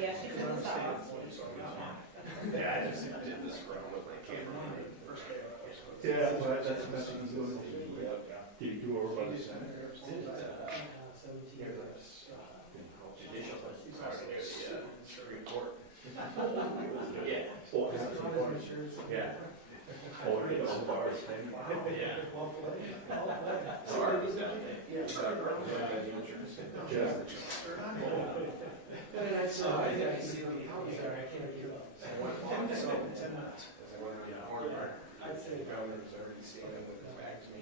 Yeah, she couldn't stop. Yeah, I just did this run with my camera. Yeah, well, that's messing with you. Did you do over by the Senate? Supreme Court. Yeah. Yeah. Oh, it is. Yeah. I'd say the governor's already seen it with his back to me.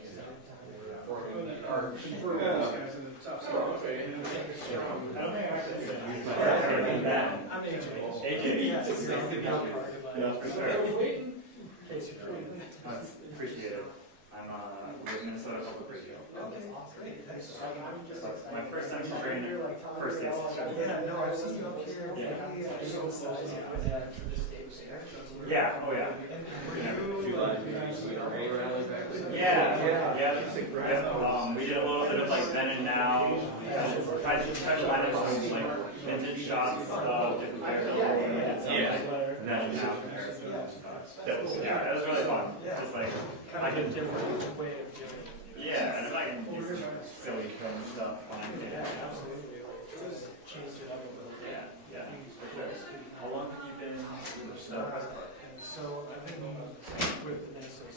Appreciate it. I'm with Minnesota Public Radio. My first time to train, first day. Yeah, oh yeah. Yeah. We did a little bit of like then and now. Tried to specialize in like vintage shots of different characters. Yeah. Then and now comparison. Yeah, that was really fun. Just like I can different way of doing it. Yeah, and if I can do some silly film stuff, fine. Yeah, absolutely. Changed it up a little bit. Yeah. How long have you been in the stuff? So I've been with the Minnesota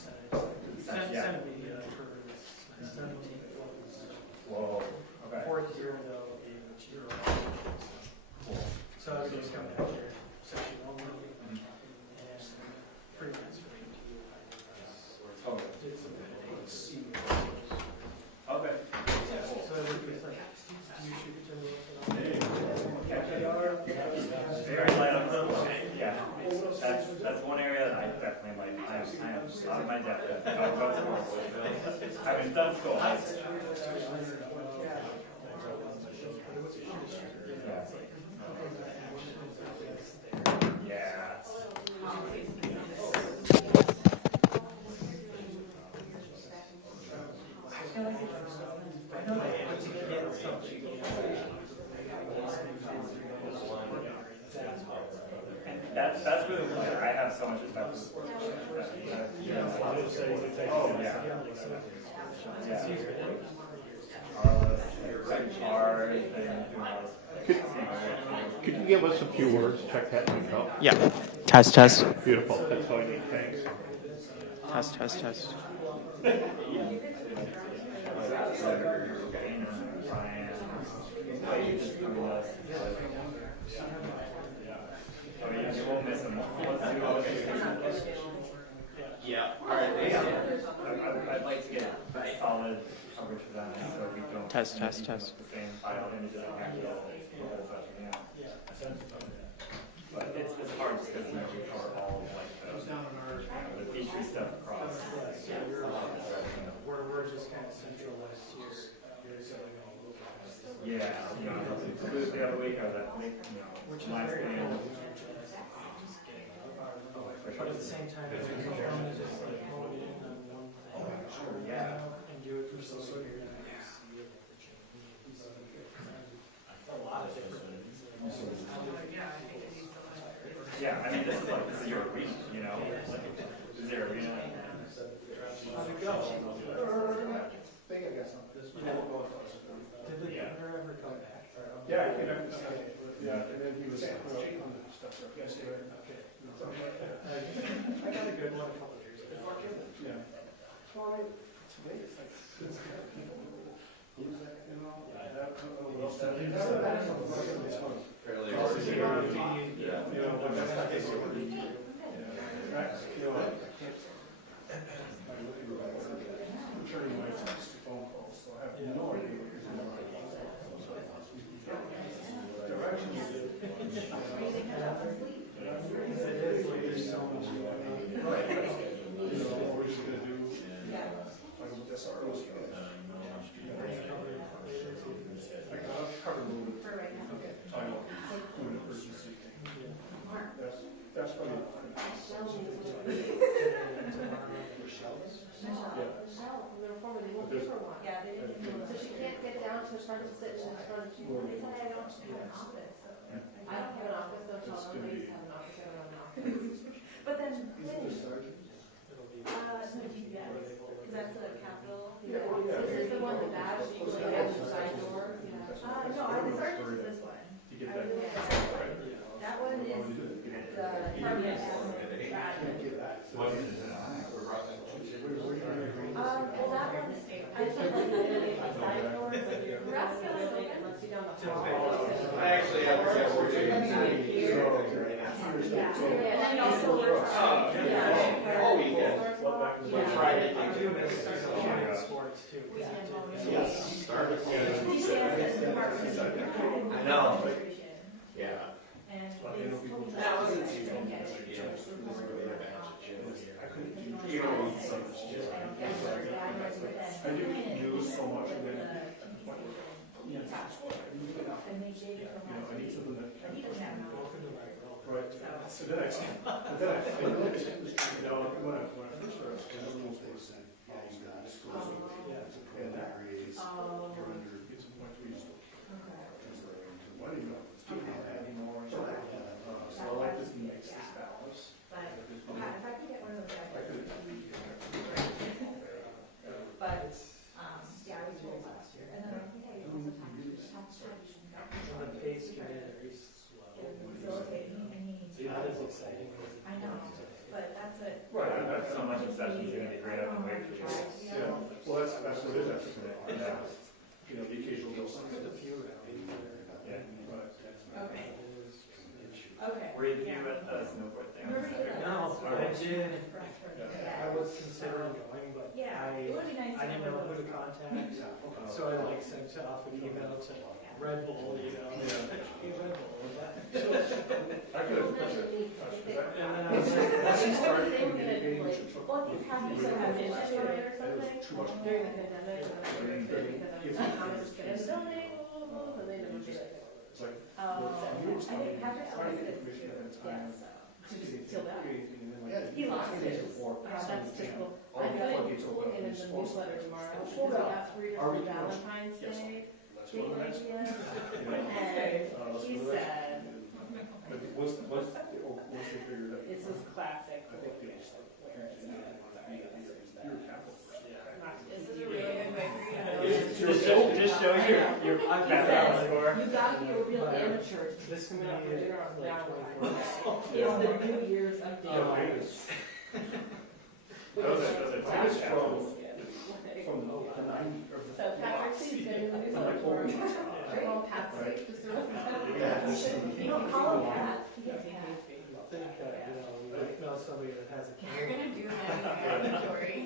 Senate media for 17 years. Whoa. Okay. Fourth year though, being the chair. Cool. So I was just coming out here, session only, and freelance for 2 years. Okay. Did some senior. Okay. So it was like, do you shoot each other? Very light on the yeah. That's one area that I definitely like. I am out of my depth. I mean, that's cool. Yeah. That's really cool. I have so much respect for oh, yeah. Could you give us a few words? Check that mic out. Yeah. Test, test. Beautiful. That's all I need. Thanks. Test, test, test. Yeah. All right. I'd like to get solid coverage for that so we don't Test, test, test. the same file images that have the whole session, yeah. But it's hard just because we cover all of like the feature stuff across. We're just kind of centralized here. Yeah, you know, the other week or that week, you know, which last game. But at the same time, it's just like hone in on one thing. Sure, yeah. And do it for so long. A lot of different things. Yeah, I mean, this is your arena, you know. This is your arena. How'd it go? I think I got something. Did the governor ever come back? Yeah, he came back to say, yeah, and then he was on the stuff. Okay. I got a good one a couple of years ago. Yeah. Well, today it's like, who's that, you know? Fairly Yeah. You know, but that's not the sort of thing. Right. You know, I'm sure you might text the phone calls, so I have no idea what you're doing. Direction you did. There's so much right. You know, what we're just going to do, like with SROs. I'll cover a little bit. Time of emergency. That's to start to sit in front of people. They said I don't have an office. I don't have an office, don't tell them they have an office, I don't have an office. But then, no, UPS, because that's the capital. This is the one, the badge, like at the side door. No, the sergeant's is this one. That one is the permanent. Well, that one's, I just like the side door, but the rest of it lets you down the hall. I actually have a Yeah, and then also works. all weekend. Friday. Sports too. Yes. Start with I know. Yeah. And That wasn't too bad. You don't eat so much chill. I do use so much of it. I need something that. Right. So then I feel it. You know, when I first started, everyone was saying, and that creates, it's a point where you still. Why do you know? Anymore. So I like this mix, this balance. if I could get one of those, I could. but, yeah, I was told last year, and then I think I also talked to The pace can be very slow. facilitating, and he needs. Not as exciting as it I know, but that's it. Right, I But so much of sessions are gonna be great up and wait for you. Yeah, well, that's what it is, that's, you know, the occasional little something. There's a few rounds Yeah. Right. Okay. Okay. Were you at the snowboard thing? Where were you at? No, I did. Yeah. I was considering going, but Yeah, it would be nice. I didn't know who to contact. So I like sent off an email to Red Bull, you know. Hey, Red Bull. I could have pushed it. And then I was like, Once you start They were gonna, communicating, like, well, you have to have an issue or something too much. during the pandemic, and I was very good because I was like, I'm just gonna donate, and they never did it. It's like, I think Patrick trying to Ellis get is, information at a time. just till that. He He lost it. That's typical. I'm going to pull him in the newsletter tomorrow, because we got 3 different Valentine's Day date ideas, and he said, But once they figured out. it's this classic. I think they just like, where it's you're capital. This is a really good way for you to Just show your background score. You gotta be a real amateur to This come to me up for dinner on is like Valentine's. 24. It's the New Year's update. Those are just from the 90s. So Patrick, please get in the newsletter tomorrow. They're all Patsy, just you don't call him Pat. He gets Pat. I think, you know somebody that has a You're gonna do that inventory.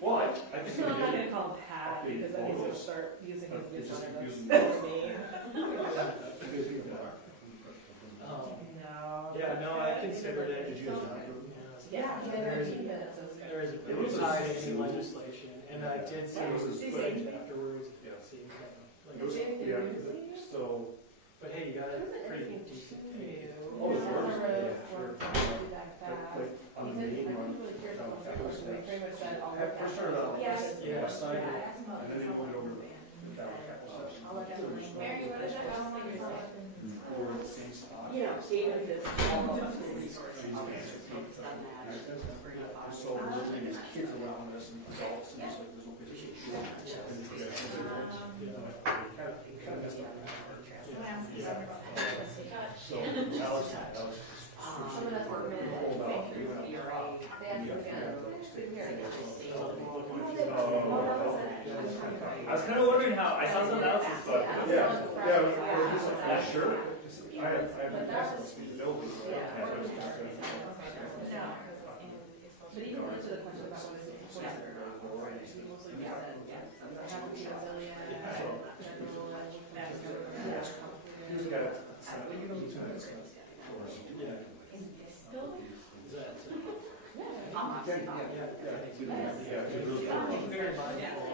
Well, I think. So I'm not gonna call him Pat, because then he's gonna start using his It's just newsletter using- as me. No. Yeah, no, I considered it. Did you use that? Yeah, he had 15 minutes. There is a pretty exciting legislation, and I did see footage afterwards. Seeing It was, yeah, so. but hey, you got a pretty decent pay. Oh, it's worse. Yeah, Sure. Like, on the main one, down the first steps. First started out, Yes. west side, and then it went over down the capital steps. Mary, what is that else that you're saying? We're in the same spot. You know, David is all of us resources. So we're looking at kids around us and adults, and it's like, there's no place to shoot. And you guys kind of messed up. So Alex Some of us were pulled out. I was kind of wondering how I saw someone else's book. Yeah, we're just like, yeah, sure. I have been supposed to be the building. But even answer the question about what is it, he mostly said, yes, I have to be resilient, general, Here's a guy that's, you know, 2 minutes. Yeah. Very mindful.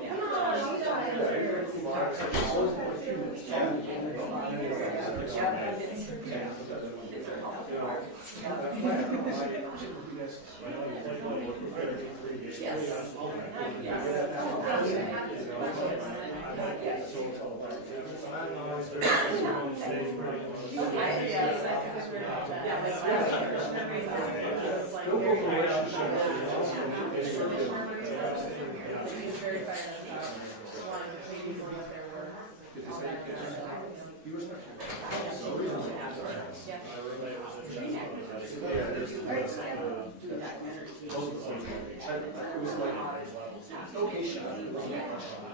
Yes. Yes, I think it's very much that. Yeah, like, Don't go for relationships. he was very excited about wanting to take people that there were. All that. He was not. It was like, okay, shot.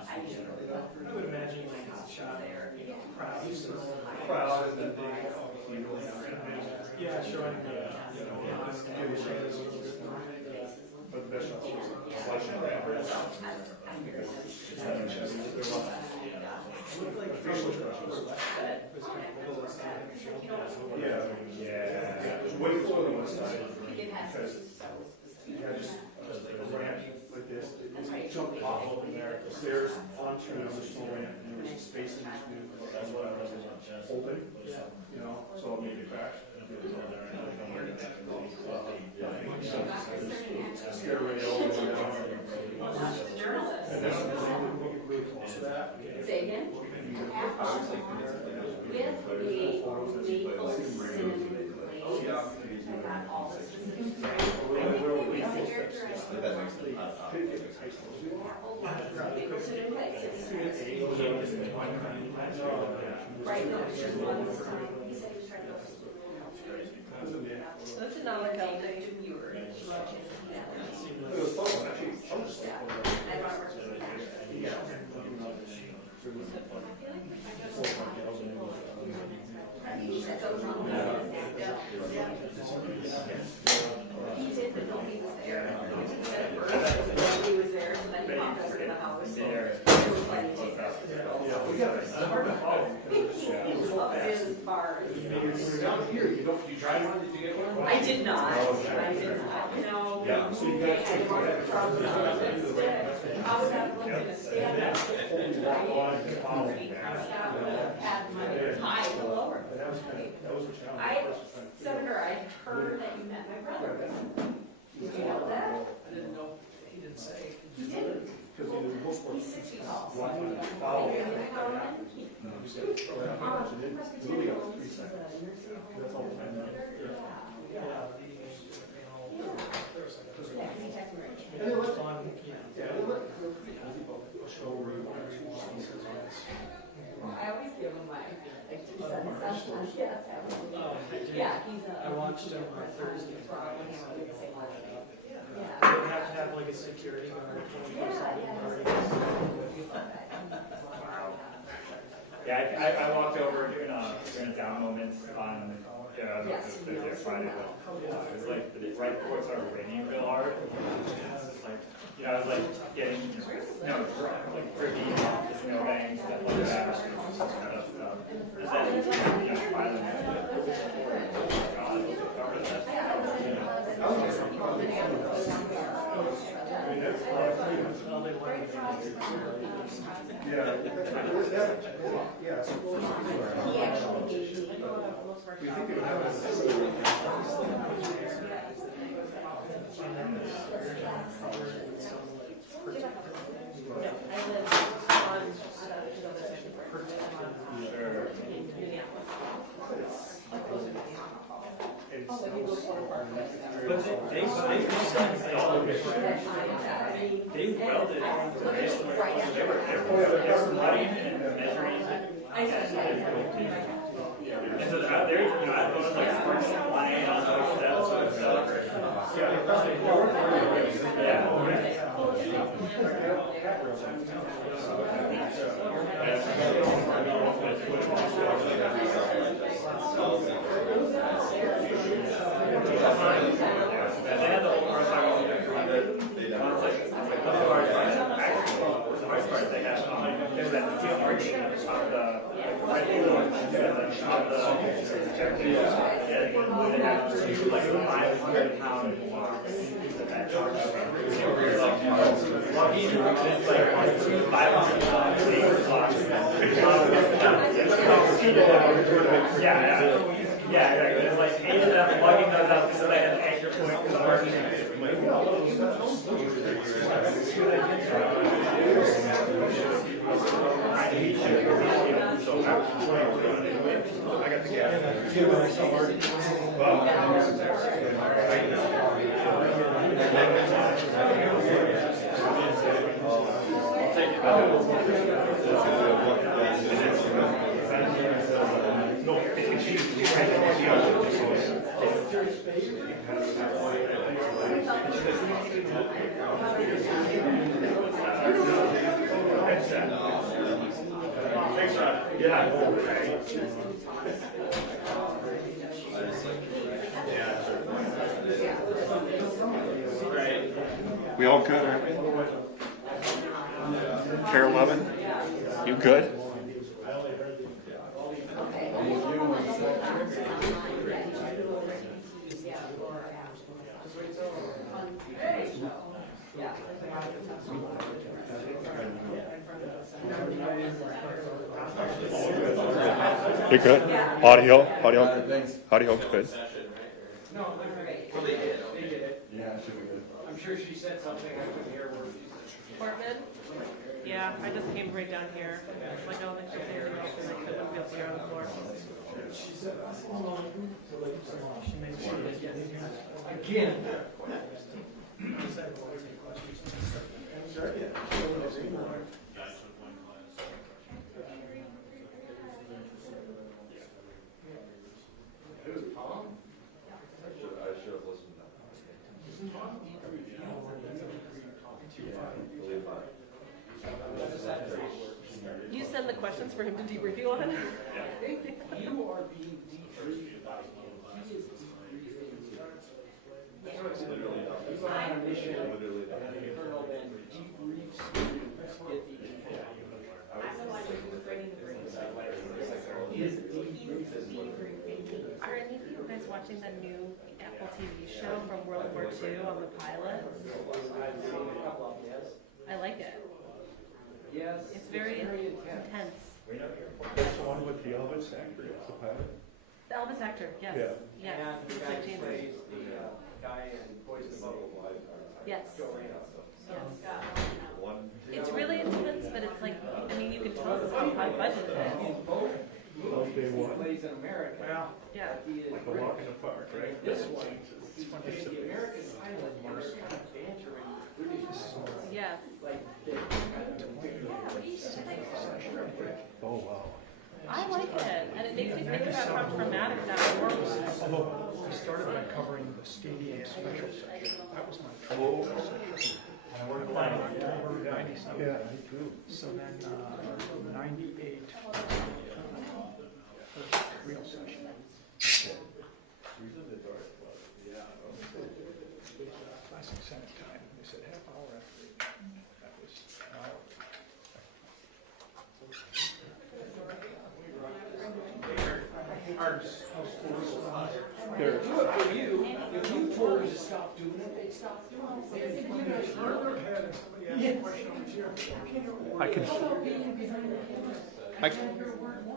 I would imagine you might have shot there, Crowd and then they, yeah, showing the, but the best shot was flashing around. Facial expressions. Yeah. Just wait for the one side. Because, yeah, just ramp like this, it jumped off over there, the stairs onto the small ramp, and there was space in between, that's what I was open, you know, so it made it crash. Stairway all the way down. And that's really close to that. Say again? With the maple cinnamon glaze, I got all the specifics. Maple cinnamon glaze. Right, no, it's just one this time. He said he was trying to. That's another thing. You were. It was fun, actually. I was just He said those on the he did, but nobody was there. He said at first, nobody was there, so then he popped us in the house. So it was like, hard to follow. up his bars. When you're down here, you try one, did you get one? I did not. I did not. No. Yeah, so you got to take one. I was not looking to stand up. Only walk on and follow. Had my tie lower. That was a challenge. I said to her, I heard that you met my brother. Did you know that? I didn't know, he didn't say. He didn't. Because he was most He's 6 feet tall. Walk on and follow. You just gotta throw that much, and then you only got 3 seconds. That's all the time. Yeah, he texted me. And they let, On, yeah, they let, they're pretty easy about the show where you want to choose pieces. I always give him my, like, 2 cents. Yes, absolutely. Yeah, he's a. I watched him on Thursday. Yeah. They would have to have like a security guard. Yeah, I walked over during a down moment on Thursday or Friday. It was like right before it started raining real hard. I was like getting like grippy off the snowbanks, stuff like that. And then finally, Yeah, so He actually gave me. we think it would have a I live on, in Minneapolis. Oh, but you go for a park. but they welded it. They were cutting and measuring. And so out there, I was like sparks flying on those steps. Yeah, it's like eight of them lugging those out so they had an anchor point for the market. So We all good, aren't we? Care 11? You good? You're good? Audio's good. I'm sure she said something I couldn't hear. Portman? Yeah, I just came right down here. Like, I don't think there's anything else and I couldn't be up here on the floor. Again. You send the questions for him to debrief you on? You are being debriefed. He is debriefing. He's on a mission, and the colonel then debriefs you, get the info. I'm the one who's bringing the briefs. He is debriefing. Are any of you guys watching the new Apple TV show from World War II on the pilot? I've seen a couple of them, yes. I like it. Yes. It's very intense. That's the one with the Elvis actor, it's the pilot. The Elvis actor, yes. Yeah. Yes. And the Looks guy like who James. plays the guy in Poison the Bubble. Yes. Yes. It's really intense, but it's like, I mean, you can tell it's how high budget it is. In both They movies, he won. plays an American. Yeah. He is Like a walk in the park, right? This one, he plays the American pilot, and they're kind of bantering British. Yeah. Like, they're kind of Oh, wow. I like it, and it makes me think about how traumatic that war was. Although I started by covering the stadium special section. That was my Oh. applied in October '97. Yeah, me too. So then '98, first real session. Classic Senate time. They said half hour after each. That was an hour. There. do it for you. If you told them to stop doing it, they'd stop doing it.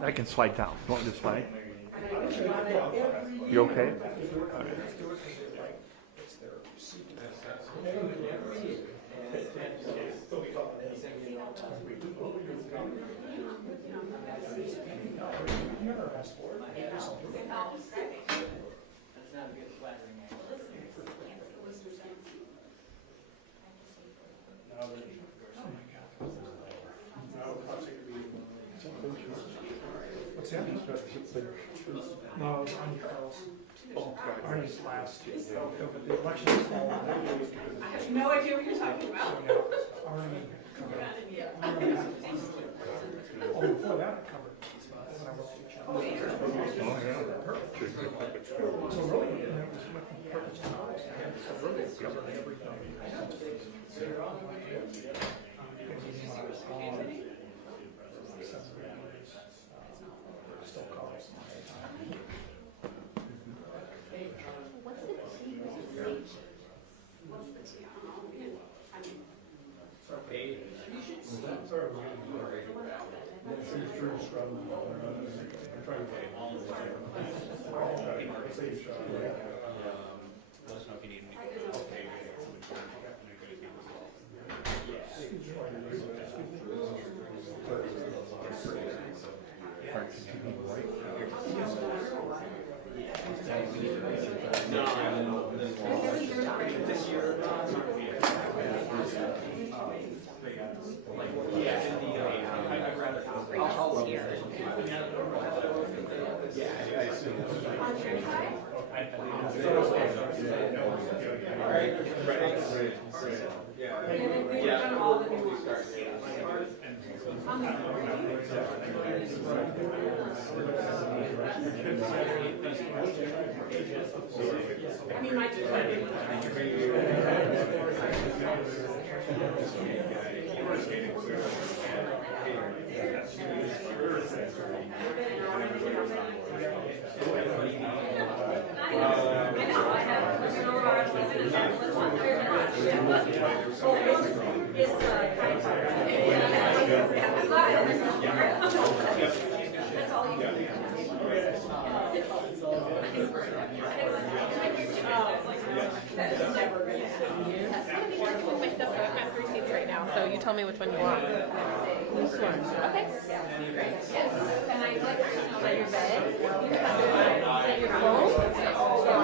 I can slide down. You want me to slide? You okay? That's not a good flattering angle. What's that? No, it was Anya Carlson. Arnie's last. But the election was fall. I have no idea what you're talking about. Arnie covered. Oh, before that, I covered. When I worked at John. Oh, yeah. So really, it was with purpose and hours. So really, it covered everything. Still calls. What's the T? What's the T? I mean, Park TV white. This year, I'd rather. I'll here. Yeah, I assume. All right, ready? Yeah. All the new start. I mean, my So you tell me which one you want. This one. Okay. Yes. Can I let you know that you're ready? Is that your phone?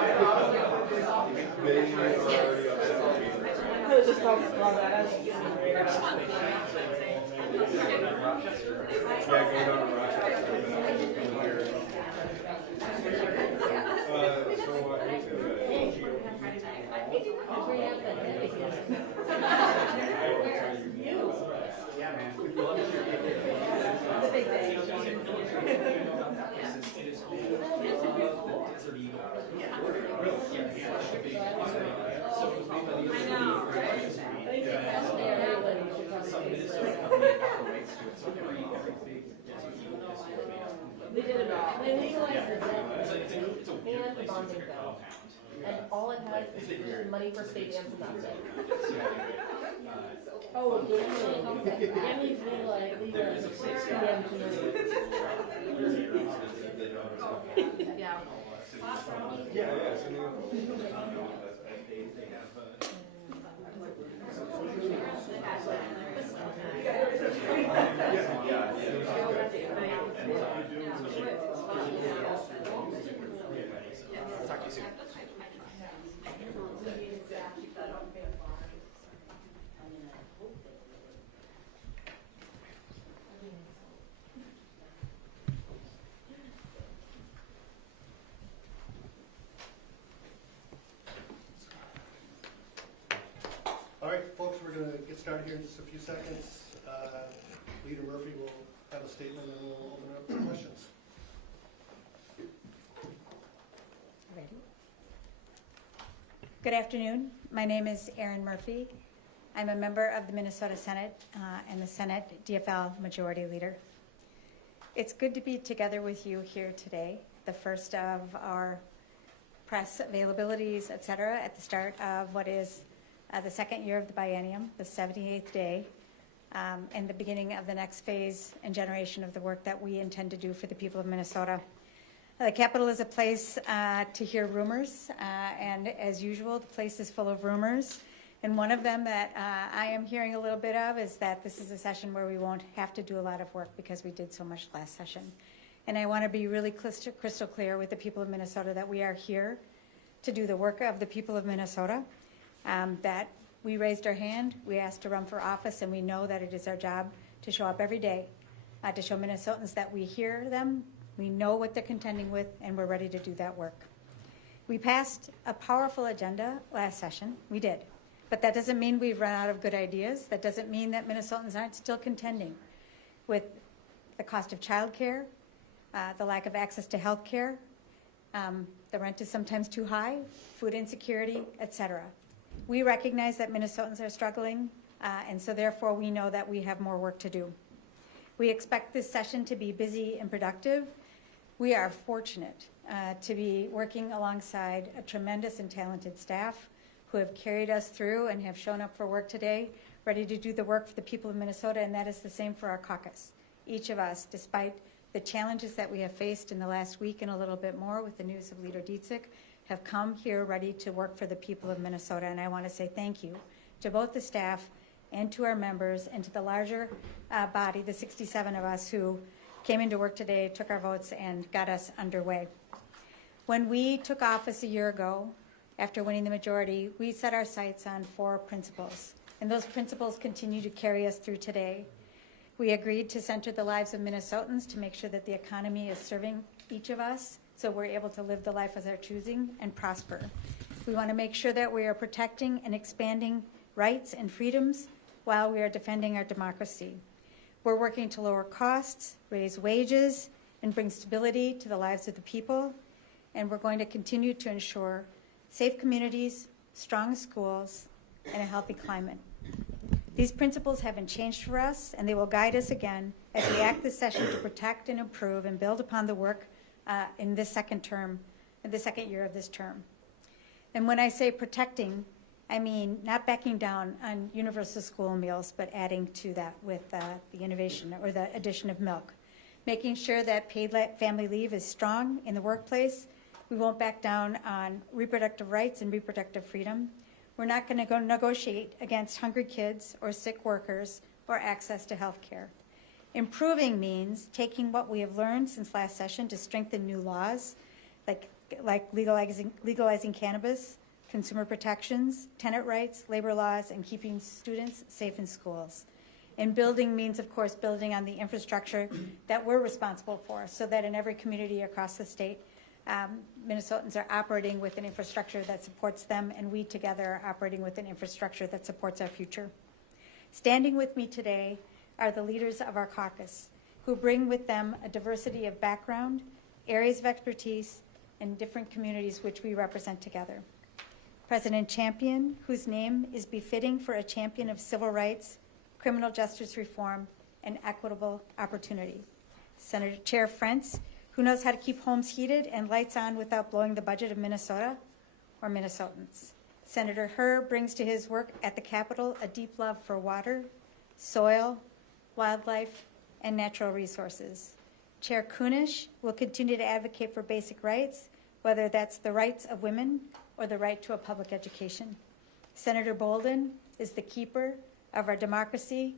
We did it all. They legalized the debt and the bonding bill. And all it has is money for stadiums and that's it. Oh, that means legalized stadiums. Yeah. Talk to you soon. All right, folks, we're going to get started here in just a few seconds. Leader Murphy will have a statement and we'll open it up for questions. Ready? Good afternoon. My name is Erin Murphy. I'm a member of the Minnesota Senate and the Senate DFL Majority Leader. It's good to be together with you here today, the first of our press availabilities, et cetera, at the start of what is the second year of the biennium, the 78th day, and the beginning of the next phase and generation of the work that we intend to do for the people of Minnesota. The Capitol is a place to hear rumors, and as usual, the place is full of rumors. And one of them that I am hearing a little bit of is that this is a session where we won't have to do a lot of work because we did so much last session. And I want to be really crystal clear with the people of Minnesota that we are here to do the work of the people of Minnesota, that we raised our hand, we asked to run for office, and we know that it is our job to show up every day, to show Minnesotans that we hear them, we know what they're contending with, and we're ready to do that work. We passed a powerful agenda last session, we did. But that doesn't mean we've run out of good ideas. That doesn't mean that Minnesotans aren't still contending with the cost of childcare, the lack of access to health care, the rent is sometimes too high, food insecurity, et cetera. We recognize that Minnesotans are struggling, and so therefore we know that we have more work to do. We expect this session to be busy and productive. We are fortunate to be working alongside a tremendous and talented staff who have carried us through and have shown up for work today, ready to do the work for the people of Minnesota, and that is the same for our caucus. Each of us, despite the challenges that we have faced in the last week and a little bit more with the news of Leader Dietzick, have come here ready to work for the people of Minnesota. And I want to say thank you to both the staff and to our members and to the larger body, the 67 of us who came into work today, took our votes, and got us underway. When we took office a year ago, after winning the majority, we set our sights on 4 principles, and those principles continue to carry us through today. We agreed to center the lives of Minnesotans to make sure that the economy is serving each of us, so we're able to live the life as our choosing and prosper. We want to make sure that we are protecting and expanding rights and freedoms while we are defending our democracy. We're working to lower costs, raise wages, and bring stability to the lives of the people, and we're going to continue to ensure safe communities, strong schools, and a healthy climate. These principles haven't changed for us, and they will guide us again as we act this session to protect and improve and build upon the work in this second year of this term. And when I say protecting, I mean not backing down on universal school meals, but adding to that with the innovation or the addition of milk. Making sure that paid family leave is strong in the workplace. We won't back down on reproductive rights and reproductive freedom. We're not going to go negotiate against hungry kids or sick workers or access to health care. Improving means taking what we have learned since last session to strengthen new laws, like legalizing cannabis, consumer protections, tenant rights, labor laws, and keeping students safe in schools. And building means, of course, building on the infrastructure that we're responsible for, so that in every community across the state, Minnesotans are operating with an infrastructure that supports them, and we together are operating with an infrastructure that supports our future. Standing with me today are the leaders of our caucus, who bring with them a diversity of background, areas of expertise, and different communities which we represent together. President Champion, whose name is befitting for a champion of civil rights, criminal justice reform, and equitable opportunity. Senator Chair Frentz, who knows how to keep homes heated and lights on without blowing the budget of Minnesota or Minnesotans. Senator Herr brings to his work at the Capitol a deep love for water, soil, wildlife, and natural resources. Chair Kunish will continue to advocate for basic rights, whether that's the rights of women or the right to a public education. Senator Bolden is the keeper of our democracy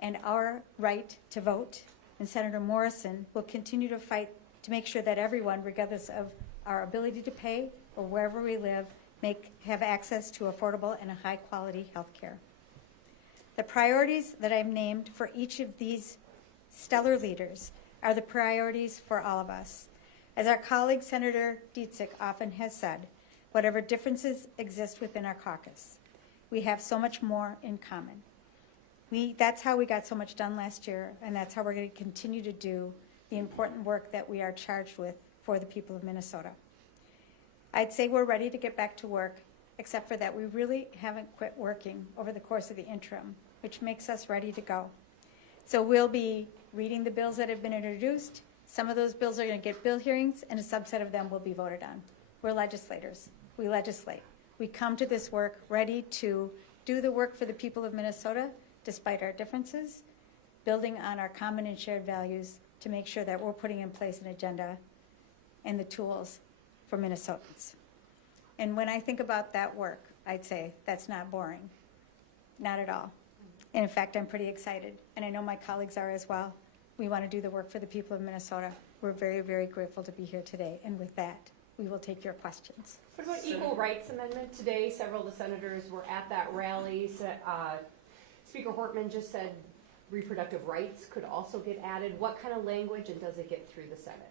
and our right to vote. And Senator Morrison will continue to fight to make sure that everyone, regardless of our ability to pay or wherever we live, have access to affordable and high-quality health care. The priorities that I've named for each of these stellar leaders are the priorities for all of us. As our colleague Senator Dietzick often has said, whatever differences exist within our caucus, we have so much more in common. That's how we got so much done last year, and that's how we're going to continue to do the important work that we are charged with for the people of Minnesota. I'd say we're ready to get back to work, except for that we really haven't quit working over the course of the interim, which makes us ready to go. So we'll be reading the bills that have been introduced. Some of those bills are going to get bill hearings, and a subset of them will be voted on. We're legislators. We legislate. We come to this work ready to do the work for the people of Minnesota, despite our differences, building on our common and shared values to make sure that we're putting in place an agenda and the tools for Minnesotans. And when I think about that work, I'd say that's not boring, not at all. And in fact, I'm pretty excited, and I know my colleagues are as well. We want to do the work for the people of Minnesota. We're very, very grateful to be here today, and with that, we will take your questions. What about equal rights amendment today? Several of the senators were at that rally. Speaker Hortman just said reproductive rights could also get added. What kind of language, and does it get through the Senate?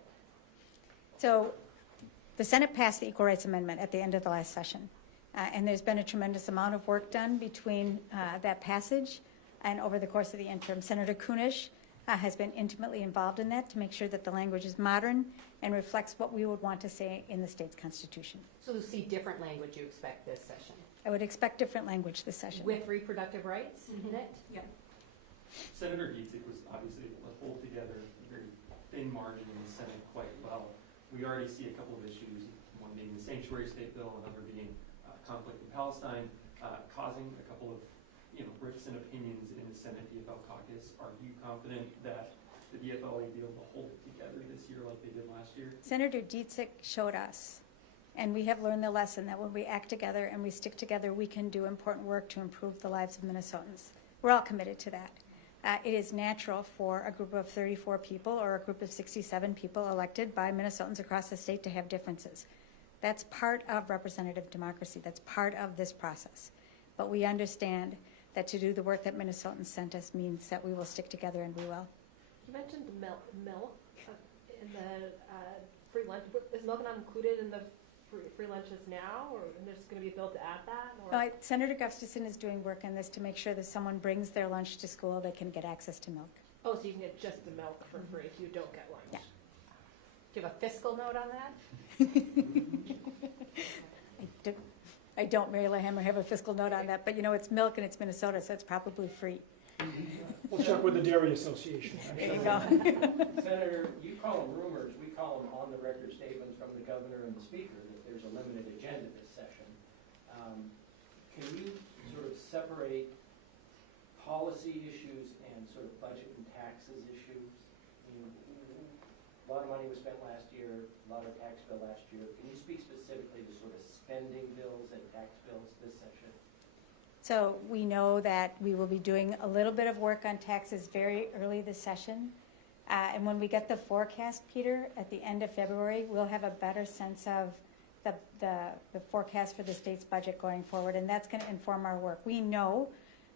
So the Senate passed the Equal Rights Amendment at the end of the last session. And there's been a tremendous amount of work done between that passage and over the course of the interim. Senator Kunish has been intimately involved in that to make sure that the language is modern and reflects what we would want to say in the state's constitution. So you'll see different language you expect this session? I would expect different language this session. With reproductive rights in it? Yeah. Senator Dietzick was obviously able to hold together a very thin margin in the Senate quite well. We already see a couple of issues, one being the sanctuary state bill, another being conflict in Palestine, causing a couple of rifts and opinions in the Senate DFL caucus. Are you confident that the DFL will be able to hold it together this year like they did last year? Senator Dietzick showed us, and we have learned the lesson that when we act together and we stick together, we can do important work to improve the lives of Minnesotans. We're all committed to that. It is natural for a group of 34 people or a group of 67 people elected by Minnesotans across the state to have differences. That's part of representative democracy. That's part of this process. But we understand that to do the work that Minnesotans sent us means that we will stick together, and we will. You mentioned milk in the free lunch. Is milk not included in the free lunches now, or there's going to be a bill to add that? Or? Senator Gustafson is doing work on this to make sure that someone brings their lunch to school, they can get access to milk. Oh, so you can get just the milk for free if you don't get lunch? Yeah. Do you have a fiscal note on that? I don't, Mary Hammer, have a fiscal note on that, but you know, it's milk and it's Minnesota, so it's probably free. We'll check with the Dairy Association. There you go. Senator, you call them rumors, we call them on-the-record statements from the governor and the speaker that there's a limited agenda this session. Can you sort of separate policy issues and sort of budget and taxes issues? I mean, a lot of money was spent last year, a lot of tax bill last year. Can you speak specifically to sort of spending bills and tax bills this session? So we know that we will be doing a little bit of work on taxes very early this session. And when we get the forecast, Peter, at the end of February, we'll have a better sense of the forecast for the state's budget going forward, and that's going to inform our work. We know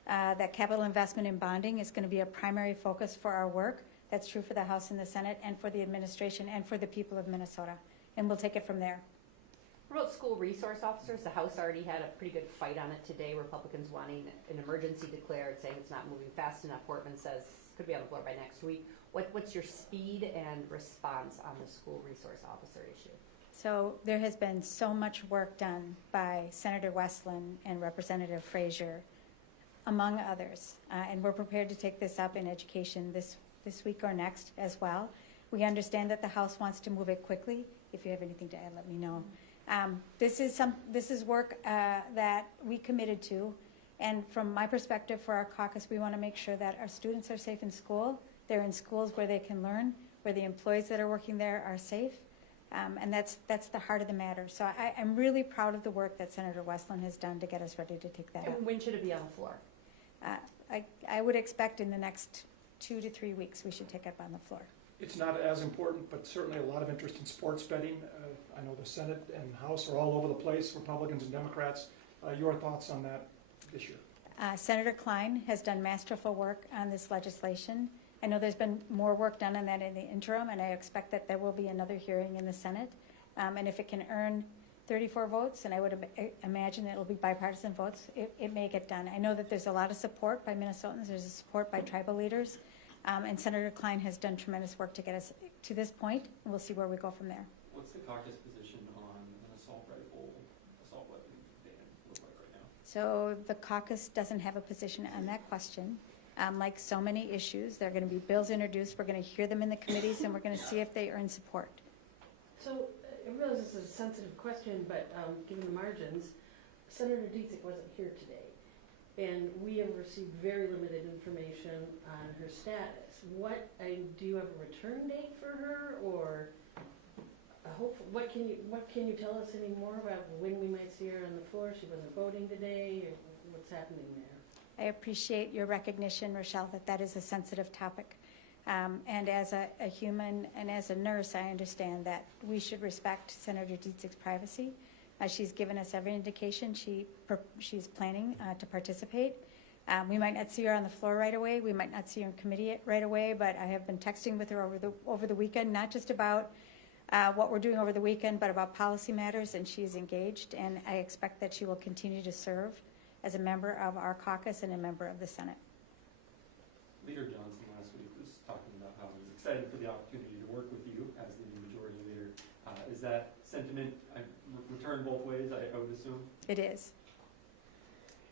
that capital investment in bonding is going to be a primary focus for our work. That's true for the House and the Senate and for the administration and for the people of Minnesota, and we'll take it from there. What about school resource officers? The House already had a pretty good fight on it today. Republicans wanting an emergency declared, saying it's not moving fast enough. Portman says it could be on the floor by next week. What's your speed and response on the school resource officer issue? So there has been so much work done by Senator Westland and Representative Frazier, among others, and we're prepared to take this up in education this week or next as well. We understand that the House wants to move it quickly. If you have anything to add, let me know. This is work that we committed to, and from my perspective for our caucus, we want to make sure that our students are safe in school. They're in schools where they can learn, where the employees that are working there are safe, and that's the heart of the matter. So I'm really proud of the work that Senator Westland has done to get us ready to take that up. And when should it be on the floor? I would expect in the next 2 to 3 weeks we should take it up on the floor. It's not as important, but certainly a lot of interest in sports betting. I know the Senate and House are all over the place, Republicans and Democrats. Your thoughts on that this year? Senator Klein has done masterful work on this legislation. I know there's been more work done on that in the interim, and I expect that there will be another hearing in the Senate. And if it can earn 34 votes, and I would imagine it will be bipartisan votes, it may get done. I know that there's a lot of support by Minnesotans. There's a support by tribal leaders. And Senator Klein has done tremendous work to get us to this point, and we'll see where we go from there. What's the caucus position on an assault weapon ban look like right now? So the caucus doesn't have a position on that question. Like so many issues, there are going to be bills introduced. We're going to hear them in the committees, and we're going to see if they earn support. So I realize this is a sensitive question, but given the margins, Senator Dietzig wasn't here today. And we have received very limited information on her status. Do you have a return date for her, or what can you tell us any more about when we might see her on the floor? She wasn't voting today, or what's happening there? I appreciate your recognition, Rochelle, that is a sensitive topic. And as a human and as a nurse, I understand that we should respect Senator Dietzig's privacy. She's given us every indication she's planning to participate. We might not see her on the floor right away. We might not see her in committee right away, but I have been texting with her over the weekend, not just about what we're doing over the weekend, but about policy matters, and she's engaged, and I expect that she will continue to serve as a member of our caucus and a member of the Senate. Leader Johnson last week was talking about how he was excited for the opportunity to work with you as the majority leader. Is that sentiment returned both ways, I would assume? It is.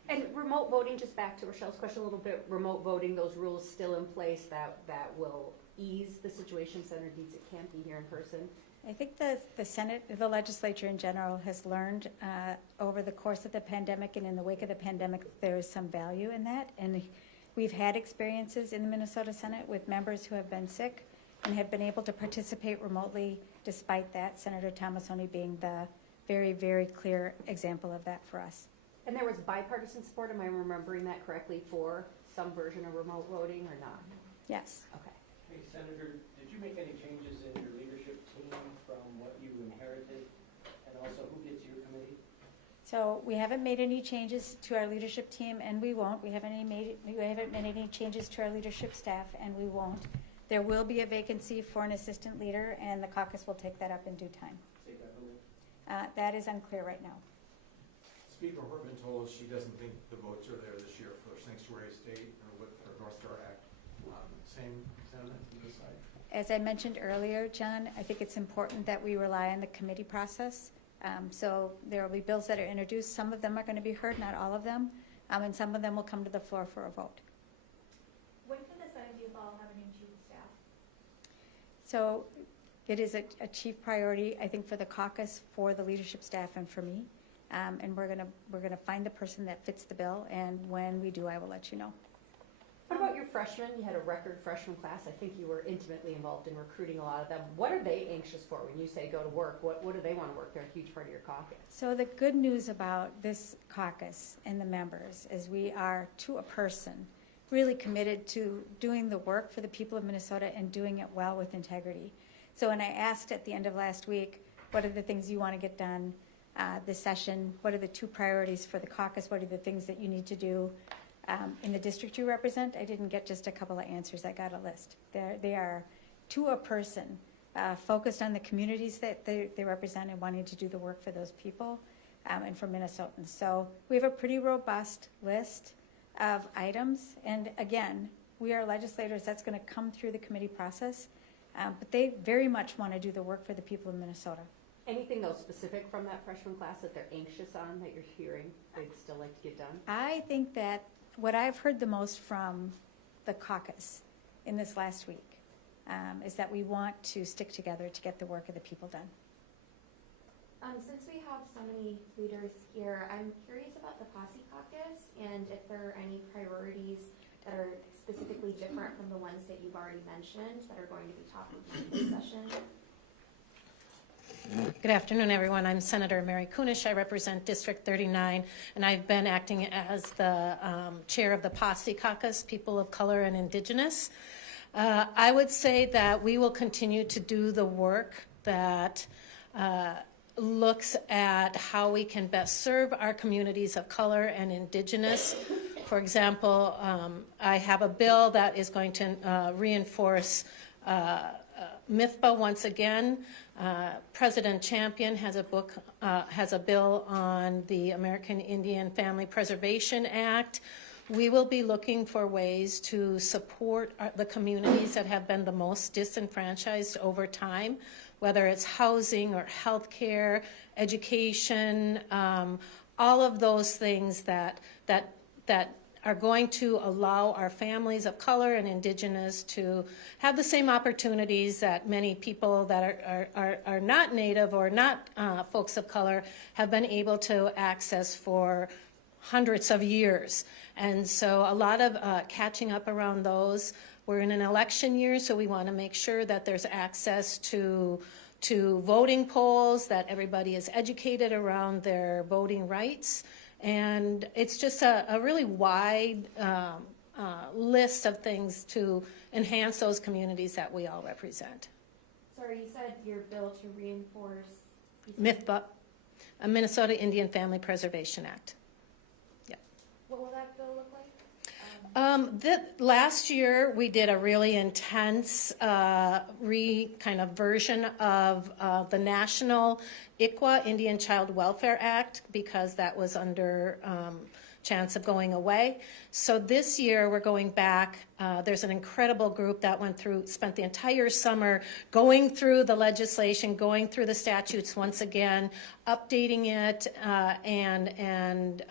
And remote voting, just back to Rochelle's question a little bit, remote voting, those rules still in place that will ease the situation? Senator Dietzig can't be here in person. I think the Senate, the legislature in general, has learned over the course of the pandemic and in the wake of the pandemic, there is some value in that. And we've had experiences in the Minnesota Senate with members who have been sick and have been able to participate remotely despite that, Senator Tomasoni being the very, very clear example of that for us. And there was bipartisan support, am I remembering that correctly, for some version of remote voting or not? Yes. Okay. Hey, Senator, did you make any changes in your leadership team from what you inherited? And also, who gets your committee? So we haven't made any changes to our leadership team, and we won't. We haven't made any changes to our leadership staff, and we won't. There will be a vacancy for an assistant leader, and the caucus will take that up in due time. That is unclear right now. Speaker Hortman told us she doesn't think the votes are there this year for Sanctuary State or with her North Star Act. Same sentiment from this side? As I mentioned earlier, John, I think it's important that we rely on the committee process. So there will be bills that are introduced. Some of them are going to be heard, not all of them, and some of them will come to the floor for a vote. When can the Senate do all have a new chief of staff? So it is a chief priority, I think, for the caucus, for the leadership staff, and for me. And we're gonna find the person that fits the bill, and when we do, I will let you know. What about your freshmen? You had a record freshman class. I think you were intimately involved in recruiting a lot of them. What are they anxious for when you say go to work? What do they want to work? They're a huge part of your caucus. So the good news about this caucus and the members is we are, to a person, really committed to doing the work for the people of Minnesota and doing it well with integrity. So when I asked at the end of last week, what are the things you want to get done this session? What are the 2 priorities for the caucus? What are the things that you need to do in the district you represent? I didn't get just a couple of answers. I got a list. They are, to a person, focused on the communities that they represent and wanting to do the work for those people and for Minnesotans. So we have a pretty robust list of items. And again, we are legislators. That's going to come through the committee process. But they very much want to do the work for the people of Minnesota. Anything, though, specific from that freshman class that they're anxious on that you're hearing they'd still like to get done? I think that what I've heard the most from the caucus in this last week is that we want to stick together to get the work of the people done. Since we have so many leaders here, I'm curious about the Posse Caucus and if there are any priorities that are specifically different from the ones that you've already mentioned that are going to be top of this session. Good afternoon, everyone. I'm Senator Mary Kunish. I represent District 39, and I've been acting as the chair of the Posse Caucus, People of Color and Indigenous. I would say that we will continue to do the work that looks at how we can best serve our communities of color and Indigenous. For example, I have a bill that is going to reinforce MIFPA once again. President Champion has a bill on the American Indian Family Preservation Act. We will be looking for ways to support the communities that have been the most disenfranchised over time, whether it's housing or health care, education, all of those things that are going to allow our families of color and Indigenous to have the same opportunities that many people that are not Native or not folks of color have been able to access for hundreds of years. And so a lot of catching up around those. We're in an election year, so we want to make sure that there's access to voting polls, that everybody is educated around their voting rights. And it's just a really wide list of things to enhance those communities that we all represent. Sorry, you said your bill to reinforce... MIFPA, a Minnesota Indian Family Preservation Act. Yeah. What will that bill look like? Last year we did a really intense kind of version of the National ICWA, Indian Child Welfare Act, because that was under chance of going away. So this year we're going back. There's an incredible group that spent the entire summer going through the legislation, going through the statutes once again, updating it, and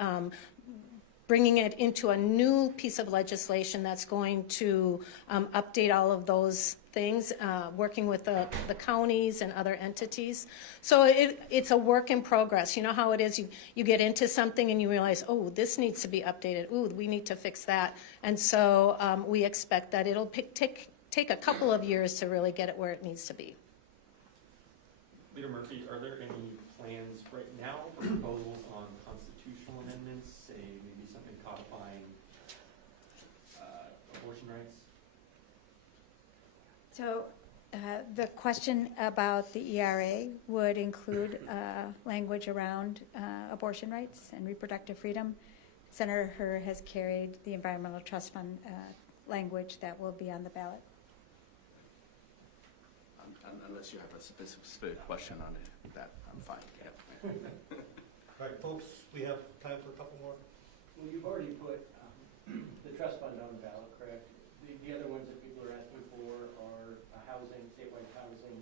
bringing it into a new piece of legislation that's going to update all of those things, working with the counties and other entities. So it's a work in progress. You know how it is, you get into something and you realize, oh, this needs to be updated. Ooh, we need to fix that. And so we expect that it'll take a couple of years to really get it where it needs to be. Leader Murphy, are there any plans right now for proposals on constitutional amendments, say maybe something codifying So the question about the ERA would include language around abortion rights and reproductive freedom. Senator Herr has carried the Environmental Trust Fund language that will be on the ballot. Unless you have a specific question on it, that I'm fine. Yeah. All right, folks, we have time for a couple more. Well, you've already put the trust fund on the ballot, correct? The other ones that people are asking for are housing, statewide housing,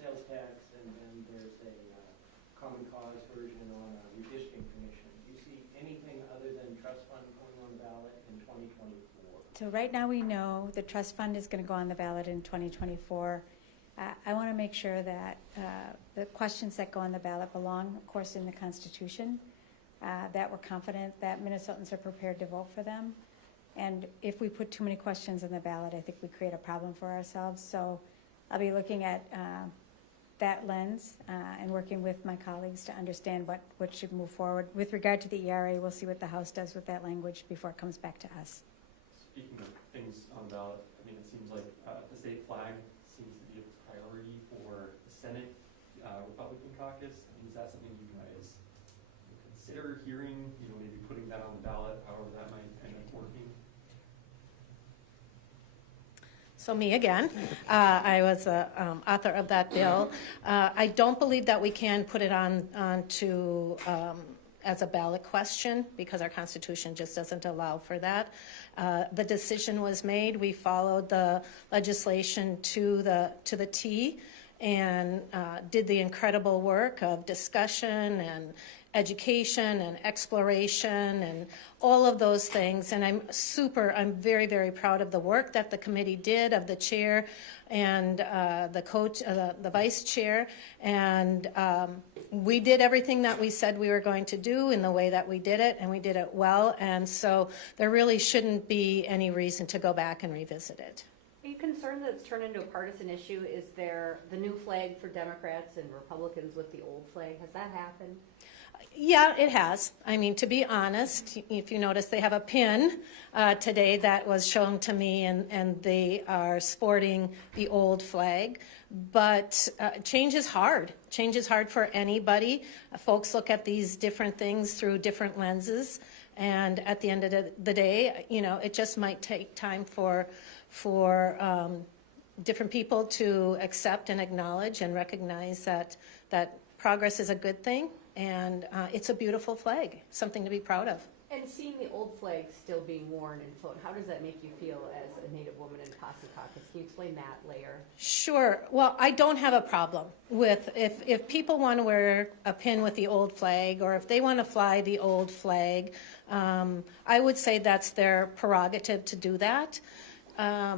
sales tax, and then there's a common cause version on a redistricting commission. Do you see anything other than trust fund going on the ballot in 2024? So right now we know the trust fund is going to go on the ballot in 2024. I want to make sure that the questions that go on the ballot belong, of course, in the Constitution, that we're confident that Minnesotans are prepared to vote for them. And if we put too many questions on the ballot, I think we create a problem for ourselves. So I'll be looking at that lens and working with my colleagues to understand what should move forward. With regard to the ERA, we'll see what the House does with that language before it comes back to us. Speaking of things on the ballot, I mean, it seems like the state flag seems to be a priority for the Senate Republican caucus. I mean, is that something you guys consider hearing, you know, maybe putting that on the ballot, however that might end up working? So me again. I was the author of that bill. I don't believe that we can put it on to as a ballot question because our Constitution just doesn't allow for that. The decision was made. We followed the legislation to the T and did the incredible work of discussion and education and exploration and all of those things. And I'm very, very proud of the work that the committee did, of the chair and the vice chair. And we did everything that we said we were going to do in the way that we did it, and we did it well. And so there really shouldn't be any reason to go back and revisit it. Are you concerned that it's turned into a partisan issue? Is there the new flag for Democrats and Republicans with the old flag? Has that happened? Yeah, it has. I mean, to be honest, if you notice, they have a pin today that was shown to me, and they are sporting the old flag. But change is hard. Change is hard for anybody. Folks look at these different things through different lenses. And at the end of the day, you know, it just might take time for different people to accept and acknowledge and recognize that progress is a good thing. And it's a beautiful flag, something to be proud of. And seeing the old flag still being worn and flown, how does that make you feel as a Native woman in Posse Caucus? Can you explain that layer? Sure. Well, I don't have a problem with if people want to wear a pin with the old flag, or if they want to fly the old flag, I would say that's their prerogative to do that. I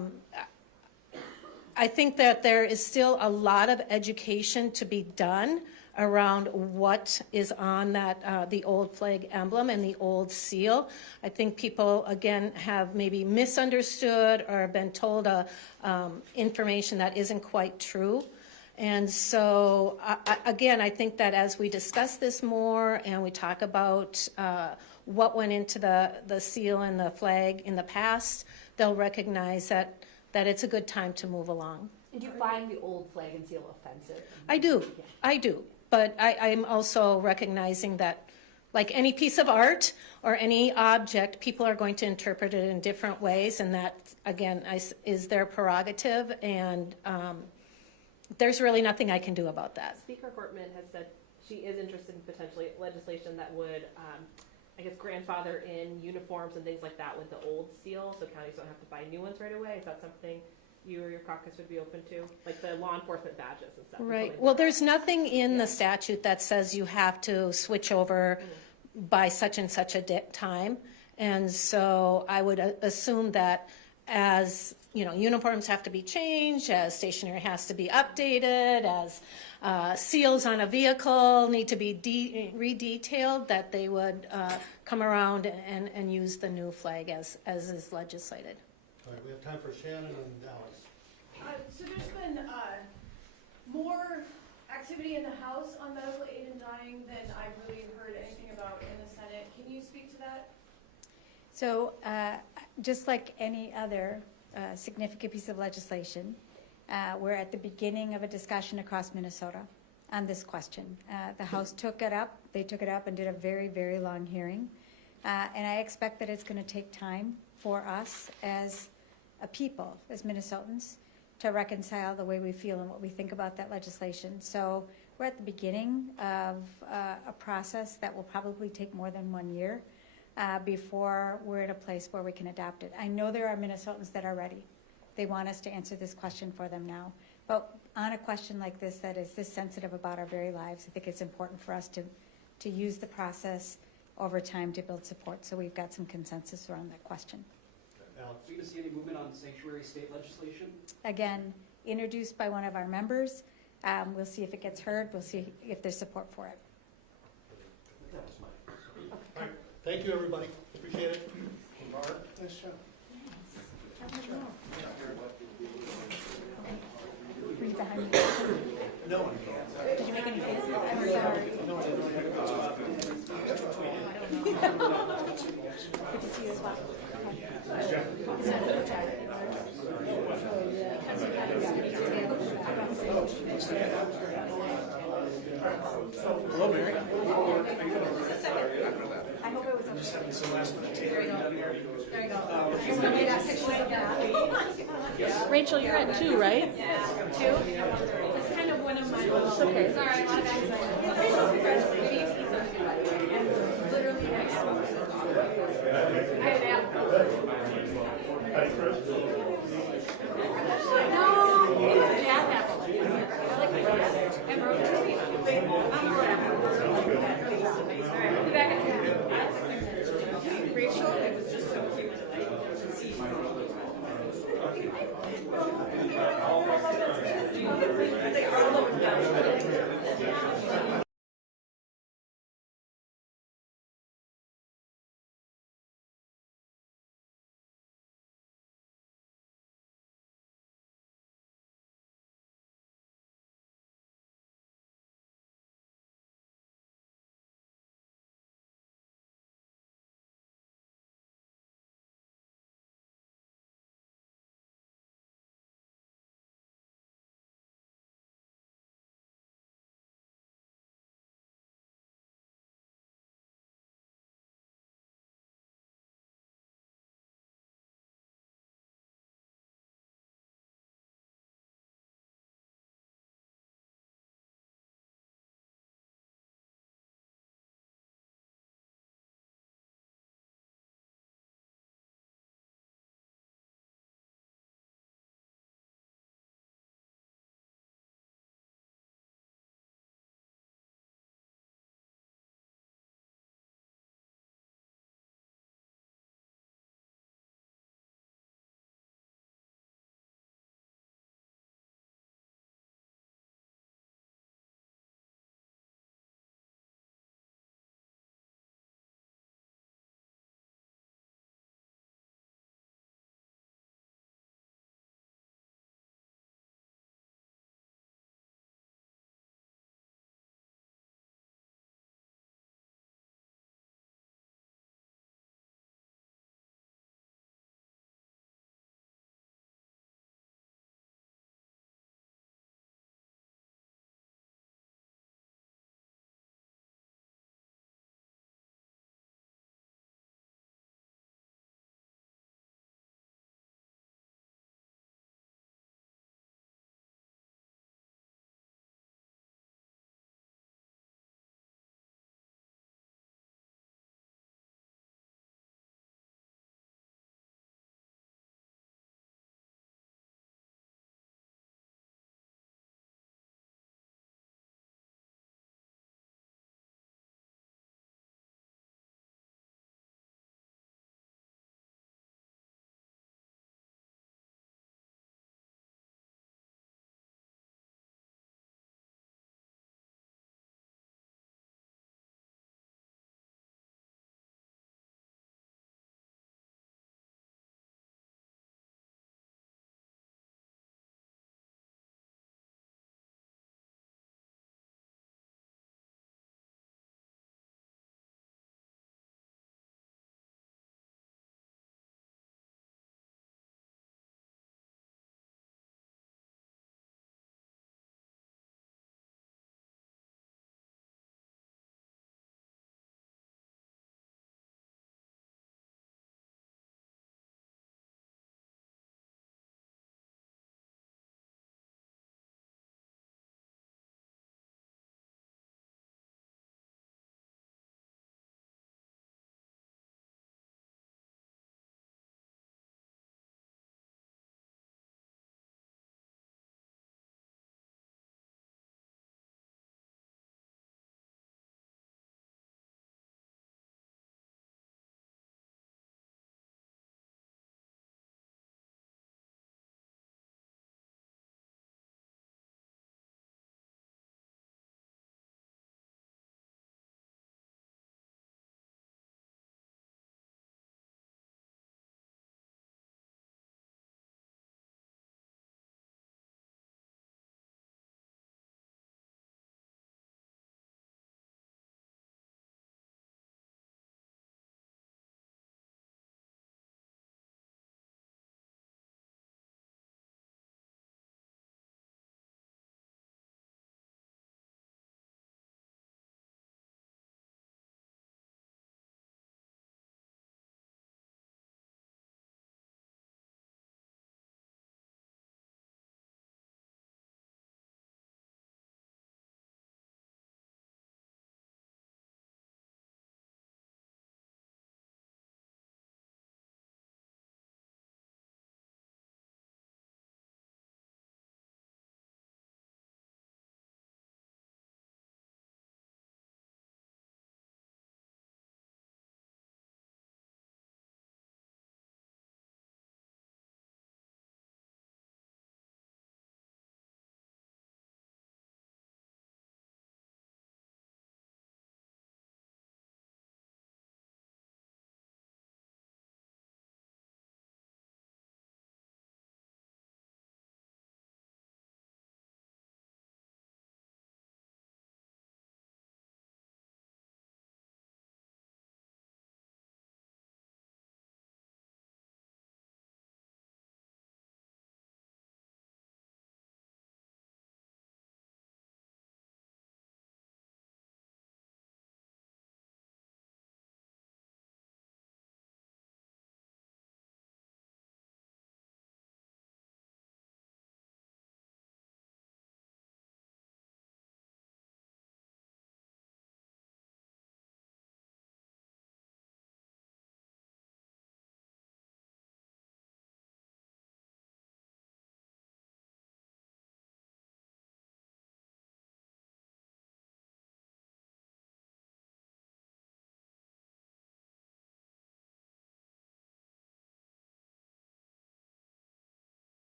think that there is still a lot of education to be done around what is on that the old flag emblem and the old seal. I think people, again, have maybe misunderstood or been told information that isn't quite true. And so, again, I think that as we discuss this more and we talk about what went into the seal and the flag in the past, they'll recognize that it's a good time to move along. And do you find the old flag and seal offensive? I do. Yeah. I do. But I'm also recognizing that, like any piece of art or any object, people are going to interpret it in different ways, and that, again, is their prerogative, and there's really nothing I can do about that. Speaker Hortman has said she is interested in potentially legislation that would, I guess, grandfather in uniforms and things like that with the old seal, so counties don't have to buy new ones right away. Is that something you or your caucus would be open to, like the law enforcement badges and stuff? Right. Well, there's nothing in the statute that says you have to switch over by such and such a time. And so I would assume that as, you know, uniforms have to be changed, as stationery has to be updated, as seals on a vehicle need to be redetailed, that they would come around and use the new flag as is legislated. All right, we have time for Shannon and Dallas. So there's been more activity in the House on medical aid and dying than I've really heard anything about in the Senate. Can you speak to that? So just like any other significant piece of legislation, We're at the beginning of a discussion across Minnesota on this question. The House took it up. They took it up and did a very, very long hearing. And I expect that it's going to take time for us as a people, as Minnesotans, to reconcile the way we feel and what we think about that legislation. So we're at the beginning of a process that will probably take more than 1 year before we're at a place where we can adopt it. I know there are Minnesotans that are ready. They want us to answer this question for them now. But on a question like this that is this sensitive about our very lives, I think it's important for us to use the process over time to build support. So we've got some consensus around that question. Alex, are we going to see any movement on sanctuary state legislation? Again, introduced by one of our members. We'll see if it gets heard. We'll see if there's support for it. All right, thank you, everybody. Appreciate it. Mark, nice job. Were you behind me? No. Did you make any faces? I'm sorry. No, I didn't. Good to see you as well. Hello, Mary. I hope it was okay. Just having some last minute. There you go. There you go. You're gonna get that pictures of that. Rachel, you're at 2, right? Two? It's kind of one of my. It's okay. Sorry, a lot of anxiety. Literally next. I had an No, jazz apple. I like jazz apple. And rosemary. I'm more apple. All right, be back at Rachel, it was just so cute to see you.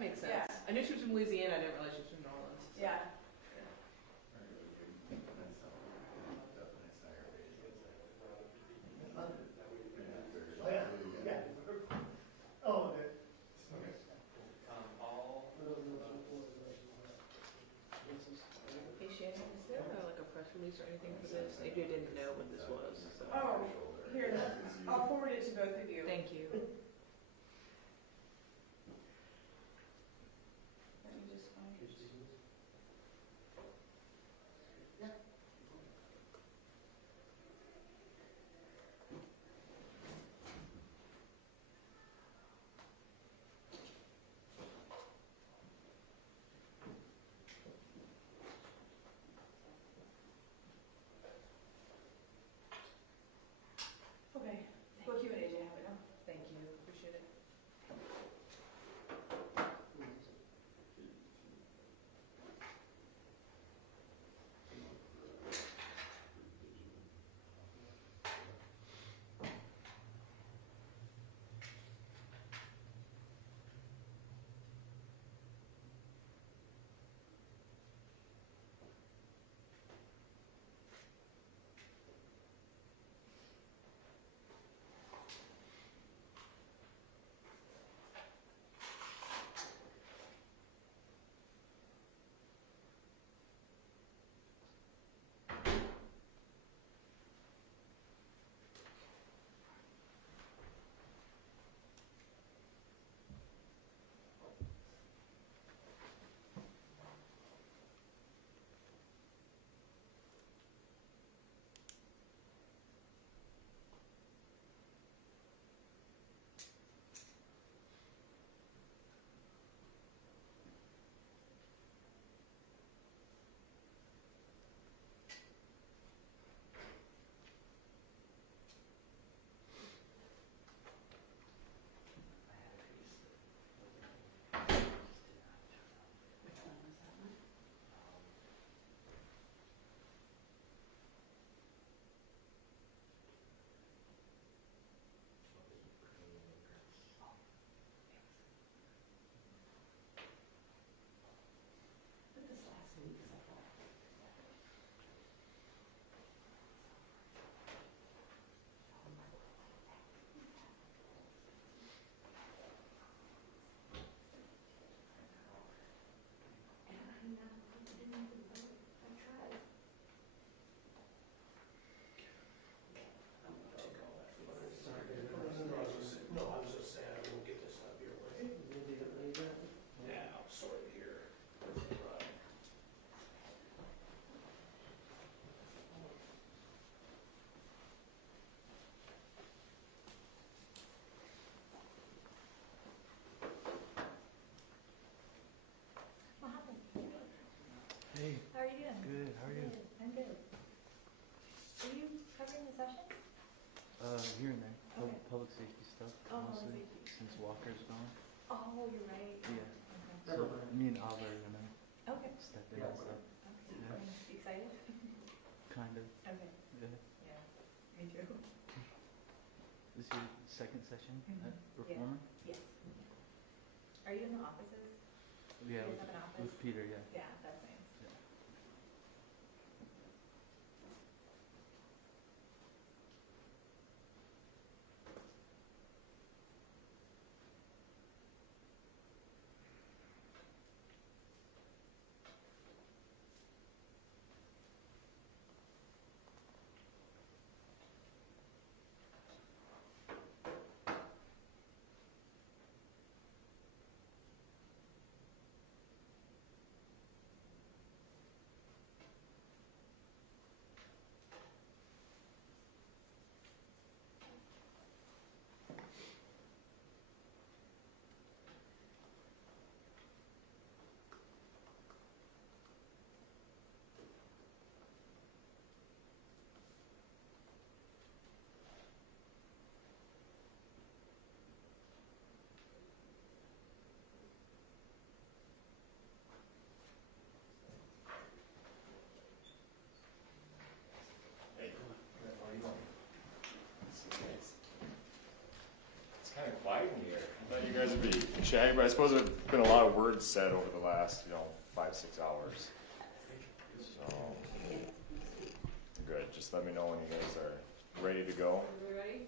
That makes sense. Yeah. I knew she was from Louisiana, I didn't realize she was from New Orleans. So. Yeah. Oh, yeah, yeah. Oh, okay. Is there like a press release or anything for this? I didn't know what this was. So. Oh, here, I'll forward it to both of you. Thank you. Let me just find it. Okay, both you and AJ have it now. Thank you. Appreciate it. Hey. How are you doing? Good. How are you? Good. I'm good. Are you covering the session? Here and there. Okay. Public safety stuff, Oh, mostly, public safety. since Walker's gone. Oh, you're right. Yeah. Okay. So me and Ava are gonna Okay. step in and stuff. Okay. Yeah. You excited? Kind of. Okay. Yeah. Yeah. Me too. This is your second session at Yeah. Reformer? Yes. Are you in the offices? Yeah, You guys have an office? with Peter, yeah. Yeah, that's nice. Yeah. guys would be chatting, but I suppose there's been a lot of words said over the last, 5-6 hours. So, good. Just let me know when you guys are ready to go. Are we ready?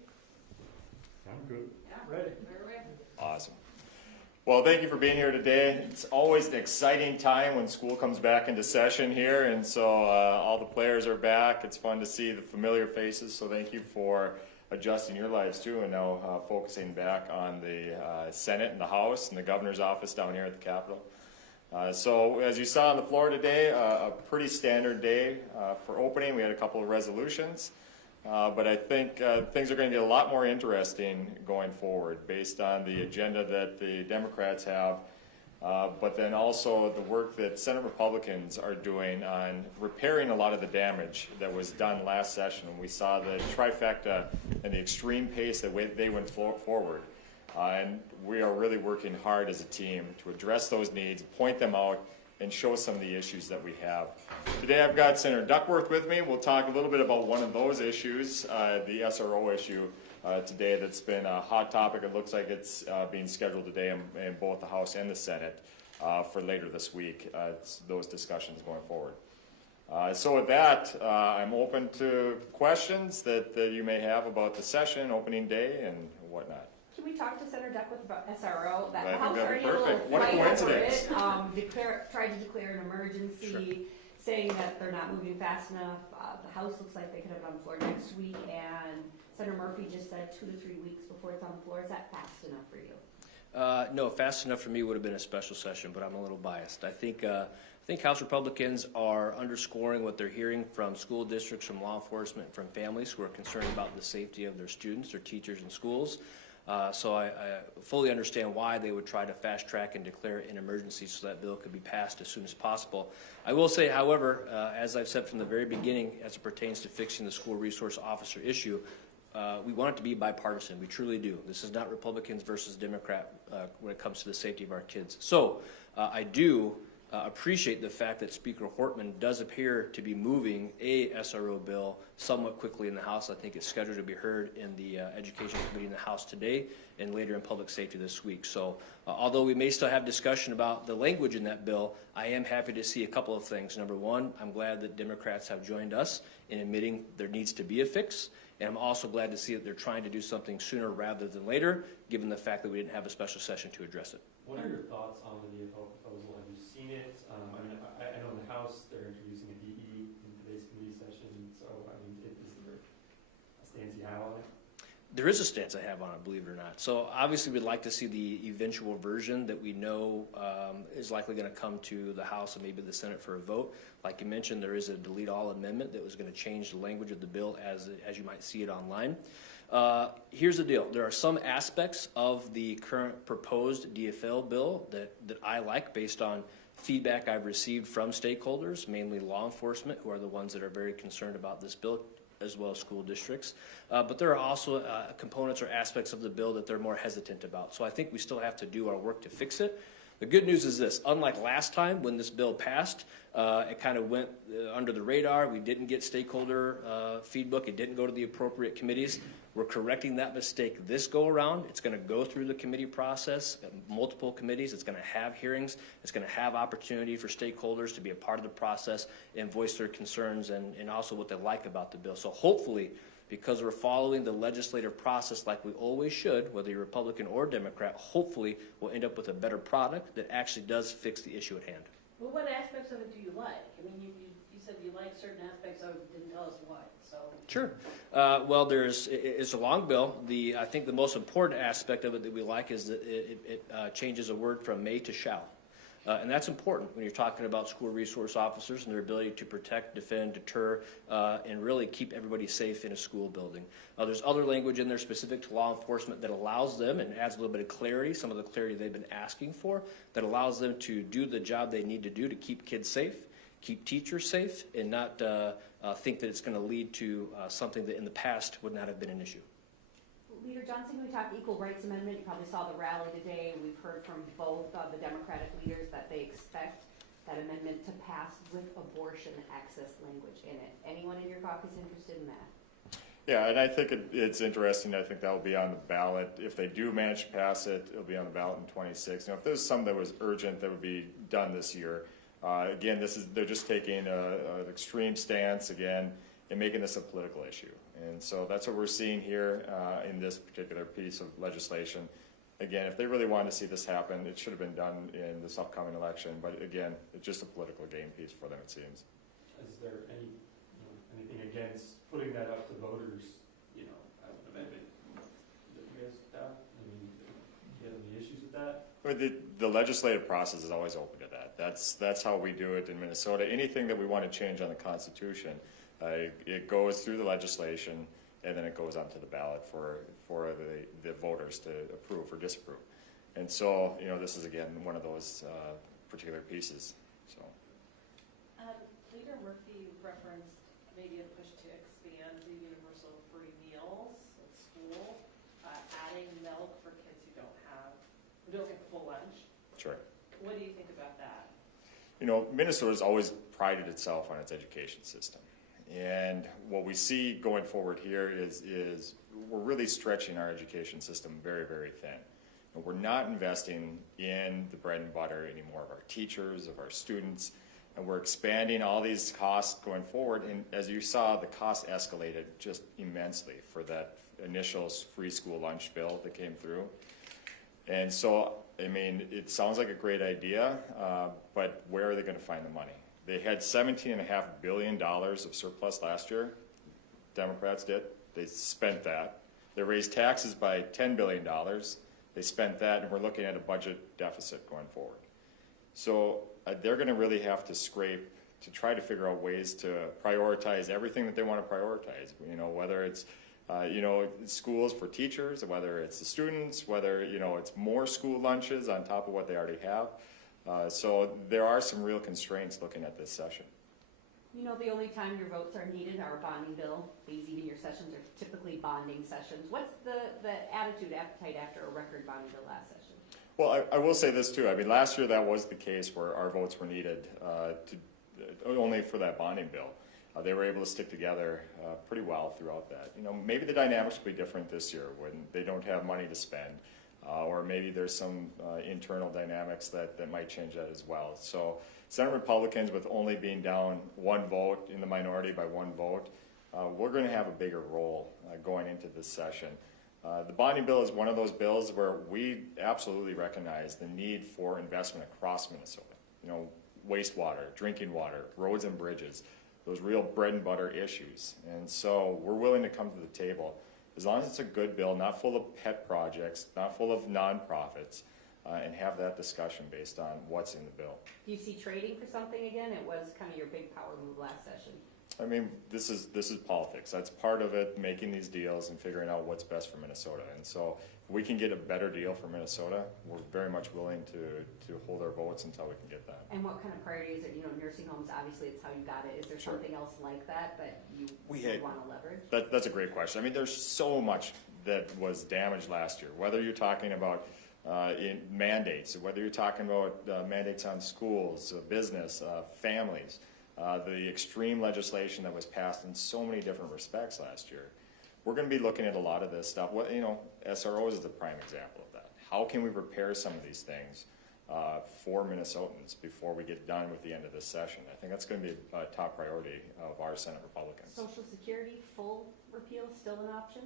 I'm good. Yeah. Ready. We're ready. Awesome. Well, thank you for being here today. It's always an exciting time when school comes back into session here, and so all the players are back. It's fun to see the familiar faces, so thank you for adjusting your lives too, and now focusing back on the Senate and the House and the governor's office down here at the Capitol. So as you saw on the floor today, a pretty standard day for opening. We had a couple of resolutions. But I think things are going to get a lot more interesting going forward based on the agenda that the Democrats have, but then also the work that Senate Republicans are doing on repairing a lot of the damage that was done last session. We saw the trifecta and the extreme pace that they went forward. And we are really working hard as a team to address those needs, point them out, and show some of the issues that we have. Today I've got Senator Duckworth with me. We'll talk a little bit about one of those issues, the SRO issue today that's been a hot topic. It looks like it's being scheduled today in both the House and the Senate for later this week. It's those discussions going forward. So with that, I'm open to questions that you may have about the session, opening day, and whatnot. Can we talk to Senator Duckworth about SRO? I The think House that'd already be had a little perfect. What a fight over coincidence. it. Tried to declare an emergency, Sure. saying that they're not moving fast enough. The House looks like they could have it on the floor next week, and Senator Murphy just said 2 to 3 weeks before it's on the floor. Is that fast enough for you? No, fast enough for me would have been a special session, but I'm a little biased. I think House Republicans are underscoring what they're hearing from school districts, from law enforcement, from families who are concerned about the safety of their students, their teachers, and schools. So I fully understand why they would try to fast track and declare an emergency so that bill could be passed as soon as possible. I will say, however, as I've said from the very beginning, as it pertains to fixing the school resource officer issue, we want it to be bipartisan. We truly do. This is not Republicans versus Democrat when it comes to the safety of our kids. So I do appreciate the fact that Speaker Hortman does appear to be moving a SRO bill somewhat quickly in the House. I think it's scheduled to be heard in the Education Committee in the House today and later in Public Safety this week. So although we may still have discussion about the language in that bill, I am happy to see a couple of things. Number one, I'm glad that Democrats have joined us in admitting there needs to be a fix. And I'm also glad to see that they're trying to do something sooner rather than later, given the fact that we didn't have a special session to address it. What are your thoughts on the DFL proposal? Have you seen it? I know in the House they're introducing a DE in today's committee session, so is there a stance you have on it? There is a stance I have on it, believe it or not. So obviously we'd like to see the eventual version that we know is likely going to come to the House and maybe the Senate for a vote. Like you mentioned, there is a delete all amendment that was going to change the language of the bill as you might see it online. Here's the deal. There are some aspects of the current proposed DFL bill that I like based on feedback I've received from stakeholders, mainly law enforcement, who are the ones that are very concerned about this bill, as well as school districts. But there are also components or aspects of the bill that they're more hesitant about. So I think we still have to do our work to fix it. The good news is this: unlike last time when this bill passed, it kind of went under the radar. We didn't get stakeholder feedback. It didn't go to the appropriate committees. We're correcting that mistake this go around. It's going to go through the committee process, multiple committees. It's going to have hearings. It's going to have opportunity for stakeholders to be a part of the process and voice their concerns and also what they like about the bill. So hopefully, because we're following the legislative process like we always should, whether you're Republican or Democrat, hopefully we'll end up with a better product that actually does fix the issue at hand. Well, what aspects of it do you like? I mean, you said you like certain aspects of it, didn't tell us what, so. Sure. Well, it's a long bill. I think the most important aspect of it that we like is that it changes a word from may to shall. And that's important when you're talking about school resource officers and their ability to protect, defend, deter, and really keep everybody safe in a school building. There's other language in there specific to law enforcement that allows them and adds a little bit of clarity, some of the clarity they've been asking for, that allows them to do the job they need to do to keep kids safe, keep teachers safe, and not think that it's going to lead to something that in the past would not have been an issue. Leader Johnson, we talked equal rights amendment. You probably saw the rally today. We've heard from both of the Democratic leaders that they expect that amendment to pass with abortion access language in it. Anyone in your caucus interested in that? Yeah, and I think it's interesting. I think that will be on the ballot. If they do manage to pass it, it'll be on the ballot in 26. If there's something that was urgent that would be done this year, again, they're just taking an extreme stance again and making this a political issue. And so that's what we're seeing here in this particular piece of legislation. Again, if they really wanted to see this happen, it should have been done in this upcoming election. But again, it's just a political game piece for them, it seems. Is there anything against putting that up to voters, as an amendment that you guys have? I mean, do you have any issues with that? But the legislative process is always open to that. That's how we do it in Minnesota. Anything that we want to change on the Constitution, it goes through the legislation, and then it goes onto the ballot for the voters to approve or disapprove. And so, this is again one of those particular pieces. So, Leader Murphy referenced maybe a push to expand the universal free meals at school, adding milk for kids who don't get the full lunch. sure. What do you think about that? Minnesota's always prided itself on its education system. And what we see going forward here is we're really stretching our education system very, very thin. And we're not investing in the bread and butter anymore of our teachers, of our students, and we're expanding all these costs going forward. And as you saw, the cost escalated just immensely for that initial free school lunch bill that came through. And so, it sounds like a great idea, but where are they going to find the money? They had $17.5 billion of surplus last year. Democrats did. They spent that. They raised taxes by $10 billion. They spent that, and we're looking at a budget deficit going forward. So they're going to really have to scrape to try to figure out ways to prioritize everything that they want to prioritize. Whether it's schools for teachers, whether it's the students, whether it's more school lunches on top of what they already have. So there are some real constraints looking at this session. The only time your votes are needed are a bonding bill. These even your sessions are typically bonding sessions. What's the appetite after a record bonding bill last session? Well, I will say this too. Last year that was the case where our votes were needed only for that bonding bill. They were able to stick together pretty well throughout that. Maybe the dynamics will be different this year when they don't have money to spend. Or maybe there's some internal dynamics that might change that as well. So Senate Republicans, with only being down one vote, in the minority by one vote, we're going to have a bigger role going into this session. The bonding bill is one of those bills where we absolutely recognize the need for investment across Minnesota. Wastewater, drinking water, roads and bridges, those real bread and butter issues. And so we're willing to come to the table as long as it's a good bill, not full of pet projects, not full of nonprofits, and have that discussion based on what's in the bill. Do you see trading for something again? It was kind of your big power move last session. This is politics. That's part of it, making these deals and figuring out what's best for Minnesota. And so if we can get a better deal for Minnesota, we're very much willing to hold our votes until we can get that. And what kind of priorities are, nursing homes, obviously it's how you got it. Is there something else like that you would want to leverage? That's a great question. There's so much that was damaged last year, whether you're talking about in mandates, whether you're talking about mandates on schools, business, families, the extreme legislation that was passed in so many different respects last year. We're going to be looking at a lot of this stuff. SROs is a prime example of that. How can we repair some of these things for Minnesotans before we get done with the end of this session? I think that's going to be a top priority of our Senate Republicans. Social Security, full repeal, still an option?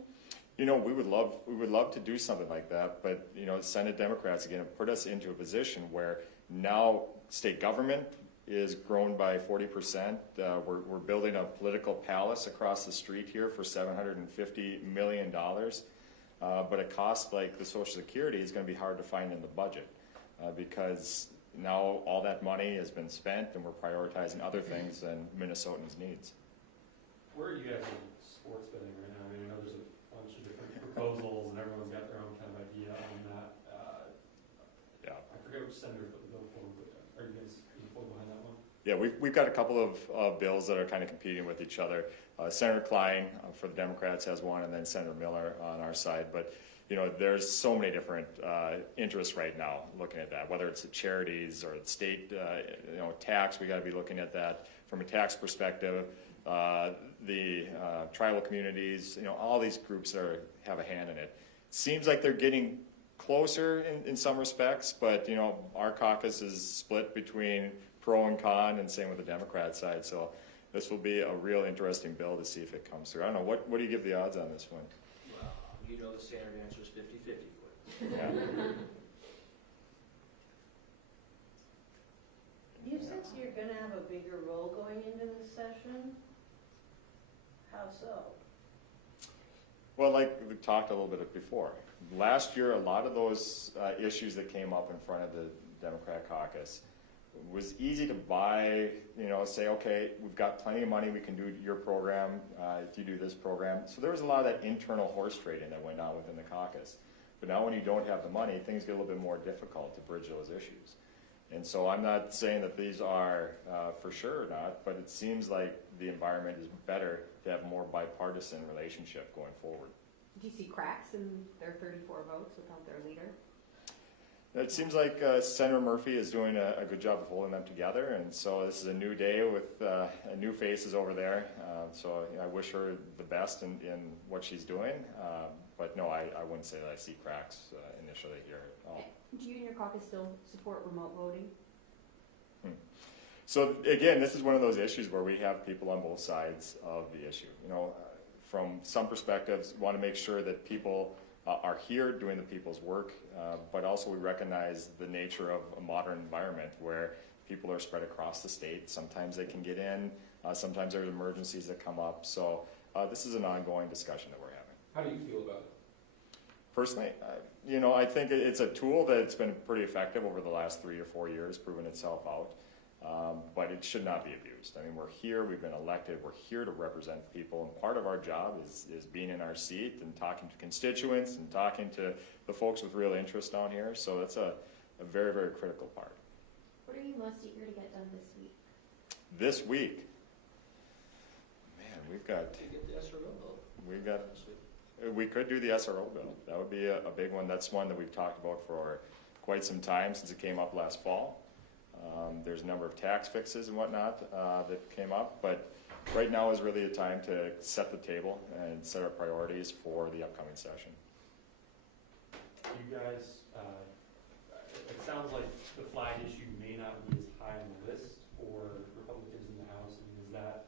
We would love to do something like that, but Senate Democrats again have put us into a position where now state government is grown by 40%. We're building a political palace across the street here for $750 million. But a cost like the Social Security is going to be hard to find in the budget because now all that money has been spent and we're prioritizing other things than Minnesotans' needs. Where are you guys in sports betting right now? I know there's a bunch of different proposals and everyone's got their own kind of idea on that. I forget which senator put the bill forward, but are you guys behind that one? Yeah, we've got a couple of bills that are kind of competing with each other. Senator Klein for the Democrats has one, and then Senator Miller on our side. But there's so many different interests right now looking at that. Whether it's the charities or the state, tax, we got to be looking at that from a tax perspective. the tribal communities, all these groups that have a hand in it. Seems like they're getting closer in some respects, but our caucus is split between pro and con, and same with the Democrat side. So this will be a real interesting bill to see if it comes through. I don't know, what do you give the odds on this one? Well, the standard answer is 50-50 for it. Yeah. Do you sense you're going to have a bigger role going into this session? How so? Well, like we talked a little bit before, last year a lot of those issues that came up in front of the Democrat caucus was easy to buy, say, okay, we've got plenty of money, we can do your program if you do this program. So there was a lot of that internal horse trading that went on within the caucus. But now when you don't have the money, things get a little bit more difficult to bridge those issues. And so I'm not saying that these are for sure or not, but it seems like the environment is better to have a more bipartisan relationship going forward. Do you see cracks in their 34 votes without their leader? It seems like Senator Murphy is doing a good job of holding them together, and so this is a new day with new faces over there. So I wish her the best in what she's doing. But no, I wouldn't say that I see cracks initially here at all. Do you and your caucus still support remote voting? So again, this is one of those issues where we have people on both sides of the issue. From some perspectives, we want to make sure that people are here doing the people's work, but also we recognize the nature of a modern environment where people are spread across the state. Sometimes they can get in, sometimes there's emergencies that come up. So this is an ongoing discussion that we're having. How do you feel about it? Personally, I think it's a tool that's been pretty effective over the last 3 or 4 years, proven itself out. But it should not be abused. I mean, we're here, we've been elected, we're here to represent people, and part of our job is being in our seat and talking to constituents and talking to the folks with real interest down here. So that's a very, very critical part. What are you most eager to get done this week? This week, man, we could do the SRO bill. That would be a big one. That's one that we've talked about for quite some time since it came up last fall. There's a number of tax fixes and whatnot that came up, but right now is really a time to set the table and set our priorities for the upcoming session. You guys, it sounds like the flag issue may not be as high on the list for Republicans in the House. I mean, is that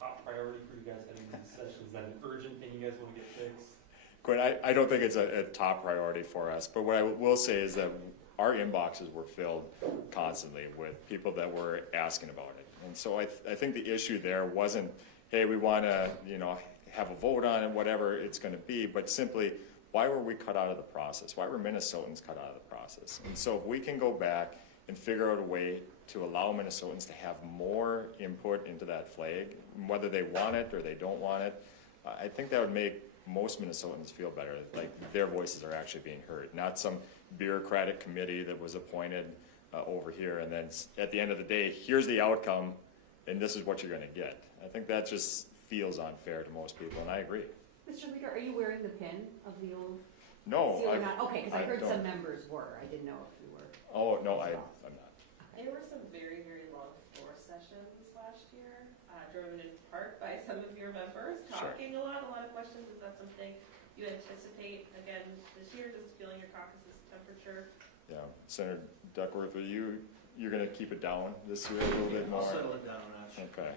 a top priority for you guys heading into the session? Is that an urgent thing you guys want to get fixed? Quinn, I don't think it's a top priority for us, but what I will say is that our inboxes were filled constantly with people that were asking about it. And so I think the issue there wasn't, hey, we want to have a vote on it, whatever it's going to be, but simply, why were we cut out of the process? Why were Minnesotans cut out of the process? And so if we can go back and figure out a way to allow Minnesotans to have more input into that flag, whether they want it or they don't want it, I think that would make most Minnesotans feel better, like their voices are actually being heard, not some bureaucratic committee that was appointed over here, and then at the end of the day, here's the outcome, and this is what you're going to get. I think that just feels unfair to most people, and I agree. Mr. Leader, are you wearing the pin of the old No, seal or not? Okay, because I heard don't. some members were. I didn't know if you were. Oh, no, I'm not. There were some very, very long floor sessions last year, driven in part by some of your members, talking a lot of questions. Is that something you anticipate again this year, just feeling your caucus's temperature? Yeah, Senator Duckworth, you're going to keep it down this year a little bit more? I'll settle it down, actually. Okay.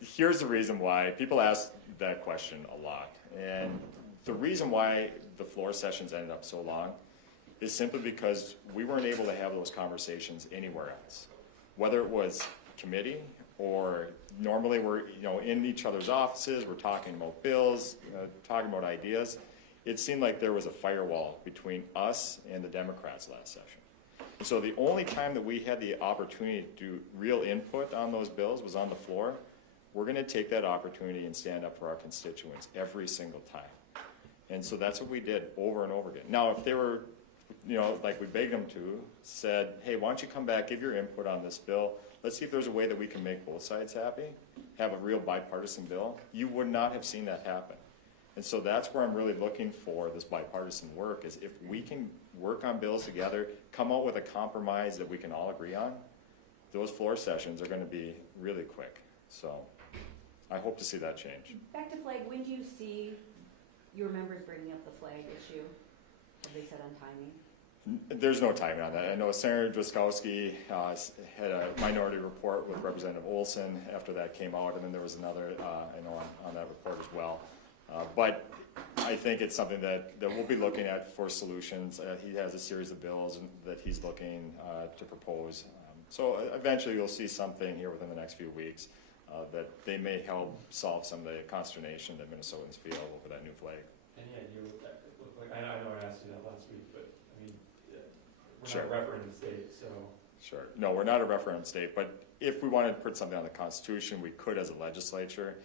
Here's the reason why. People ask that question a lot. And the reason why the floor sessions ended up so long is simply because we weren't able to have those conversations anywhere else. Whether it was committee or normally we're in each other's offices, we're talking about bills, talking about ideas. It seemed like there was a firewall between us and the Democrats last session. So the only time that we had the opportunity to do real input on those bills was on the floor. We're going to take that opportunity and stand up for our constituents every single time. And so that's what we did over and over again. Now, if they were, like we begged them to, said, hey, why don't you come back, give your input on this bill. Let's see if there's a way that we can make both sides happy, have a real bipartisan bill. You would not have seen that happen. And so that's where I'm really looking for this bipartisan work, is if we can work on bills together, come out with a compromise that we can all agree on, those floor sessions are going to be really quick. So I hope to see that change. Back to flag, when do you see your members bringing up the flag issue? Have they said on timing? There's no timing on that. I know Senator Driscollowski had a minority report with Representative Olson after that came out, and then there was another, I know, on that report as well. But I think it's something that we'll be looking at for solutions. He has a series of bills that he's looking to propose. So eventually you'll see something here within the next few weeks that they may help solve some of the consternation that Minnesotans feel over that new flag. Any idea what that would look like? I know I asked you that last week, but I mean, we're Sure. not a referendum state, so. Sure. No, we're not a referendum state, but if we wanted to put something on the Constitution, we could as a legislature.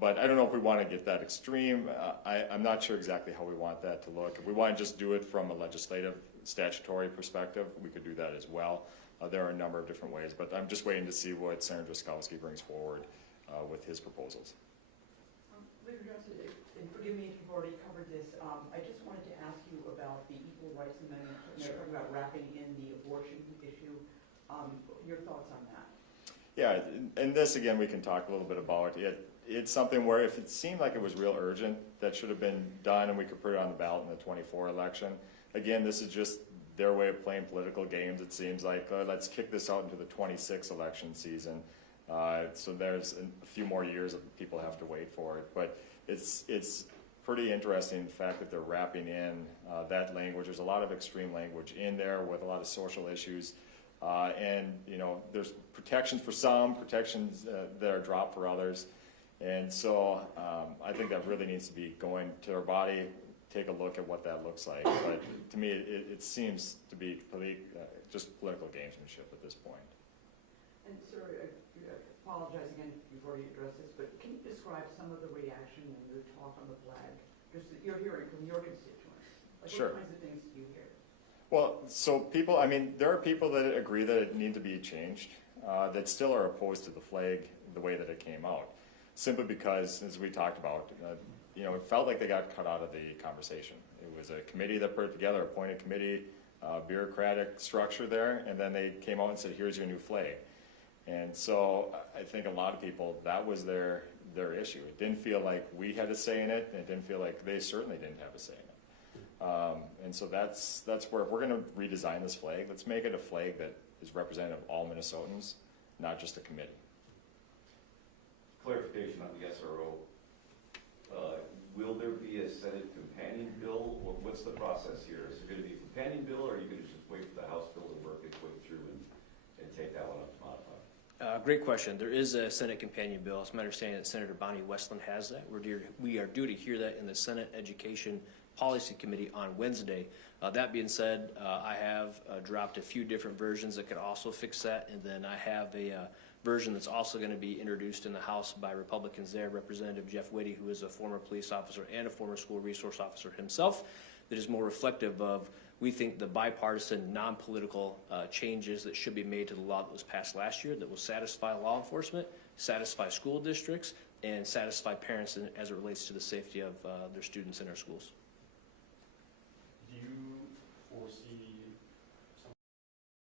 But I don't know if we want to get that extreme. I'm not sure exactly how we want that to look. If we want to just do it from a legislative, statutory perspective, we could do that as well. There are a number of different ways, but I'm just waiting to see what Senator Driscollowski brings forward with his proposals. Leader Johnson, and forgive me if you've already covered this, I just wanted to ask you about the Equal Rights Amendment, about wrapping in the abortion issue. Your thoughts on that? Yeah, and this again we can talk a little bit about. It's something where if it seemed like it was real urgent, that should have been done and we could put it on the ballot in the 24 election. Again, this is just their way of playing political games. It seems like let's kick this out into the 26 election season. So there's a few more years that people have to wait for it. But it's pretty interesting the fact that they're wrapping in that language. There's a lot of extreme language in there with a lot of social issues. And you know, there's protections for some, protections that are dropped for others. And so I think that really needs to be going to our body, take a look at what that looks like. But to me, it seems to be just political gamesmanship at this point. And sir, I apologize again if you've already addressed this, but can you describe some of the reaction and the talk on the flag, just that you're hearing from your constituents? Like Sure. What kinds of things do you hear? Well, so people, I mean, there are people that agree that it needs to be changed, that still are opposed to the flag the way that it came out. Simply because, as we talked about, you know, it felt like they got cut out of the conversation. It was a committee that put it together, appointed committee, bureaucratic structure there, and then they came out and said, here's your new flag. And so I think a lot of people, that was their issue. It didn't feel like we had a say in it, and it didn't feel like they certainly didn't have a say in it. And so that's where, if we're going to redesign this flag, let's make it a flag that is representative of all Minnesotans, not just a committee. Clarification on the SRO. Will there be a Senate companion bill, or what's the process here? Is there going to be a companion bill, or are you going to just wait for the House bill to work its way through and take that one up to modify? Great question. There is a Senate companion bill. It's my understanding that Senator Bonnie Westland has that. We are due to hear that in the Senate Education Policy Committee on Wednesday. That being said, I have dropped a few different versions that could also fix that, and then I have a version that's also going to be introduced in the House by Republicans there, Representative Jeff Whitty, who is a former police officer and a former school resource officer himself, that is more reflective of, we think, the bipartisan, non-political changes that should be made to the law that was passed last year that will satisfy law enforcement, satisfy school districts, and satisfy parents as it relates to the safety of their students in our schools. Do you foresee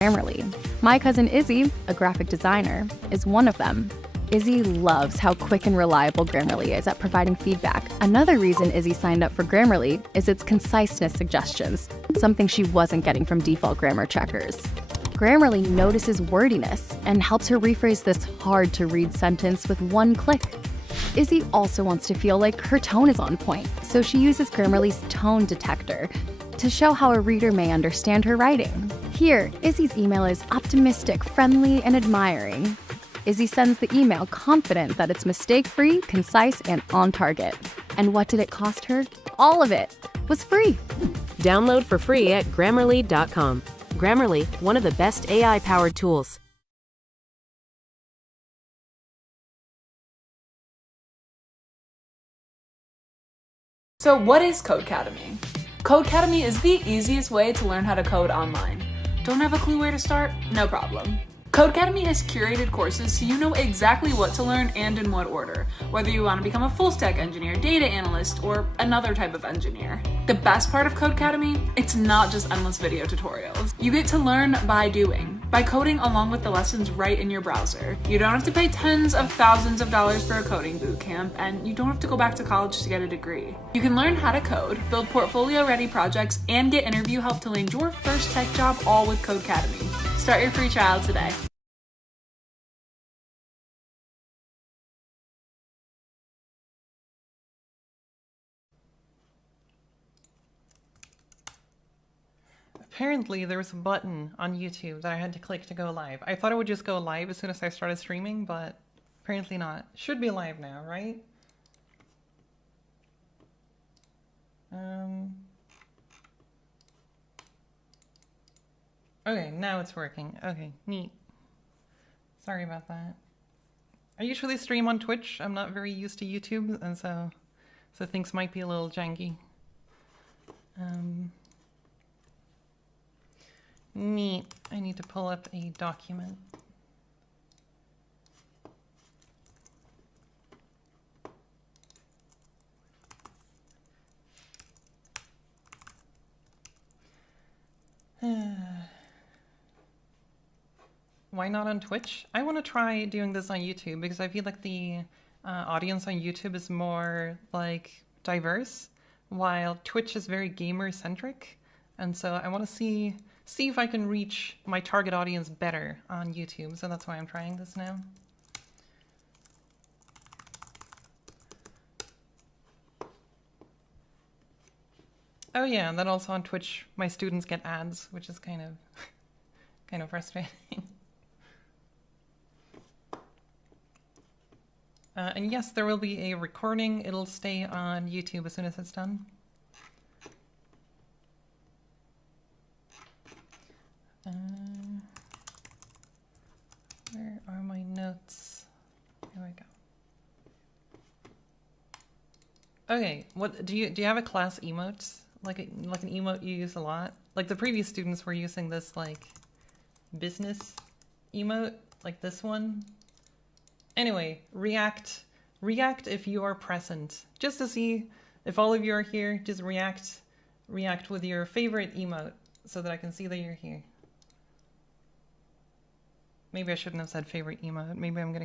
Grammarly. My cousin Izzy, a graphic designer, is one of them. Izzy loves how quick and reliable Grammarly is at providing feedback. Another reason Izzy signed up for Grammarly is its conciseness suggestions, something she wasn't getting from default grammar checkers. Grammarly notices wordiness and helps her rephrase this hard-to-read sentence with one click. Izzy also wants to feel like her tone is on point, so she uses Grammarly's tone detector to show how a reader may understand her writing. Here, Izzy's email is optimistic, friendly, and admiring. Izzy sends the email confident that it's mistake-free, concise, and on target. And what did it cost her? All of it was free. Download for free at Grammarly.com. Grammarly, one of the best AI-powered tools. So what is Codecademy? Codecademy is the easiest way to learn how to code online. Don't have a clue where to start? No problem. Codecademy has curated courses so you know exactly what to learn and in what order, whether you want to become a full-stack engineer, data analyst, or another type of engineer. The best part of Codecademy, it's not just endless video tutorials. You get to learn by doing, by coding along with the lessons right in your browser. You don't have to pay tens of thousands of dollars for a coding bootcamp, and you don't have to go back to college to get a degree. You can learn how to code, build portfolio-ready projects, and get interview help to land your first tech job all with Codecademy. Start your free trial today. Apparently there was a button on YouTube that I had to click to go live. I thought it would just go live as soon as I started streaming, but apparently not. Should be live now, right? Okay, now it's working. Okay, neat. Sorry about that. I usually stream on Twitch. I'm not very used to YouTube, and so things might be a little janky. Neat. I need to pull up a document. Why not on Twitch? I want to try doing this on YouTube because I feel like the audience on YouTube is more like diverse, while Twitch is very gamer centric, and so I want to see if I can reach my target audience better on YouTube. So that's why I'm trying this now. Oh yeah, and then also on Twitch, my students get ads, which is kind of frustrating. And yes, there will be a recording. It'll stay on YouTube as soon as it's done. Where are my notes? Here we go. Okay, what do you have a class emote? Like an emote you use a lot? Like the previous students were using this like business emote, like this one. Anyway, react if you are present. Just to see if all of you are here, just react with your favorite emote so that I can see that you're here. Maybe I shouldn't have said favorite emote. Maybe I'm gonna get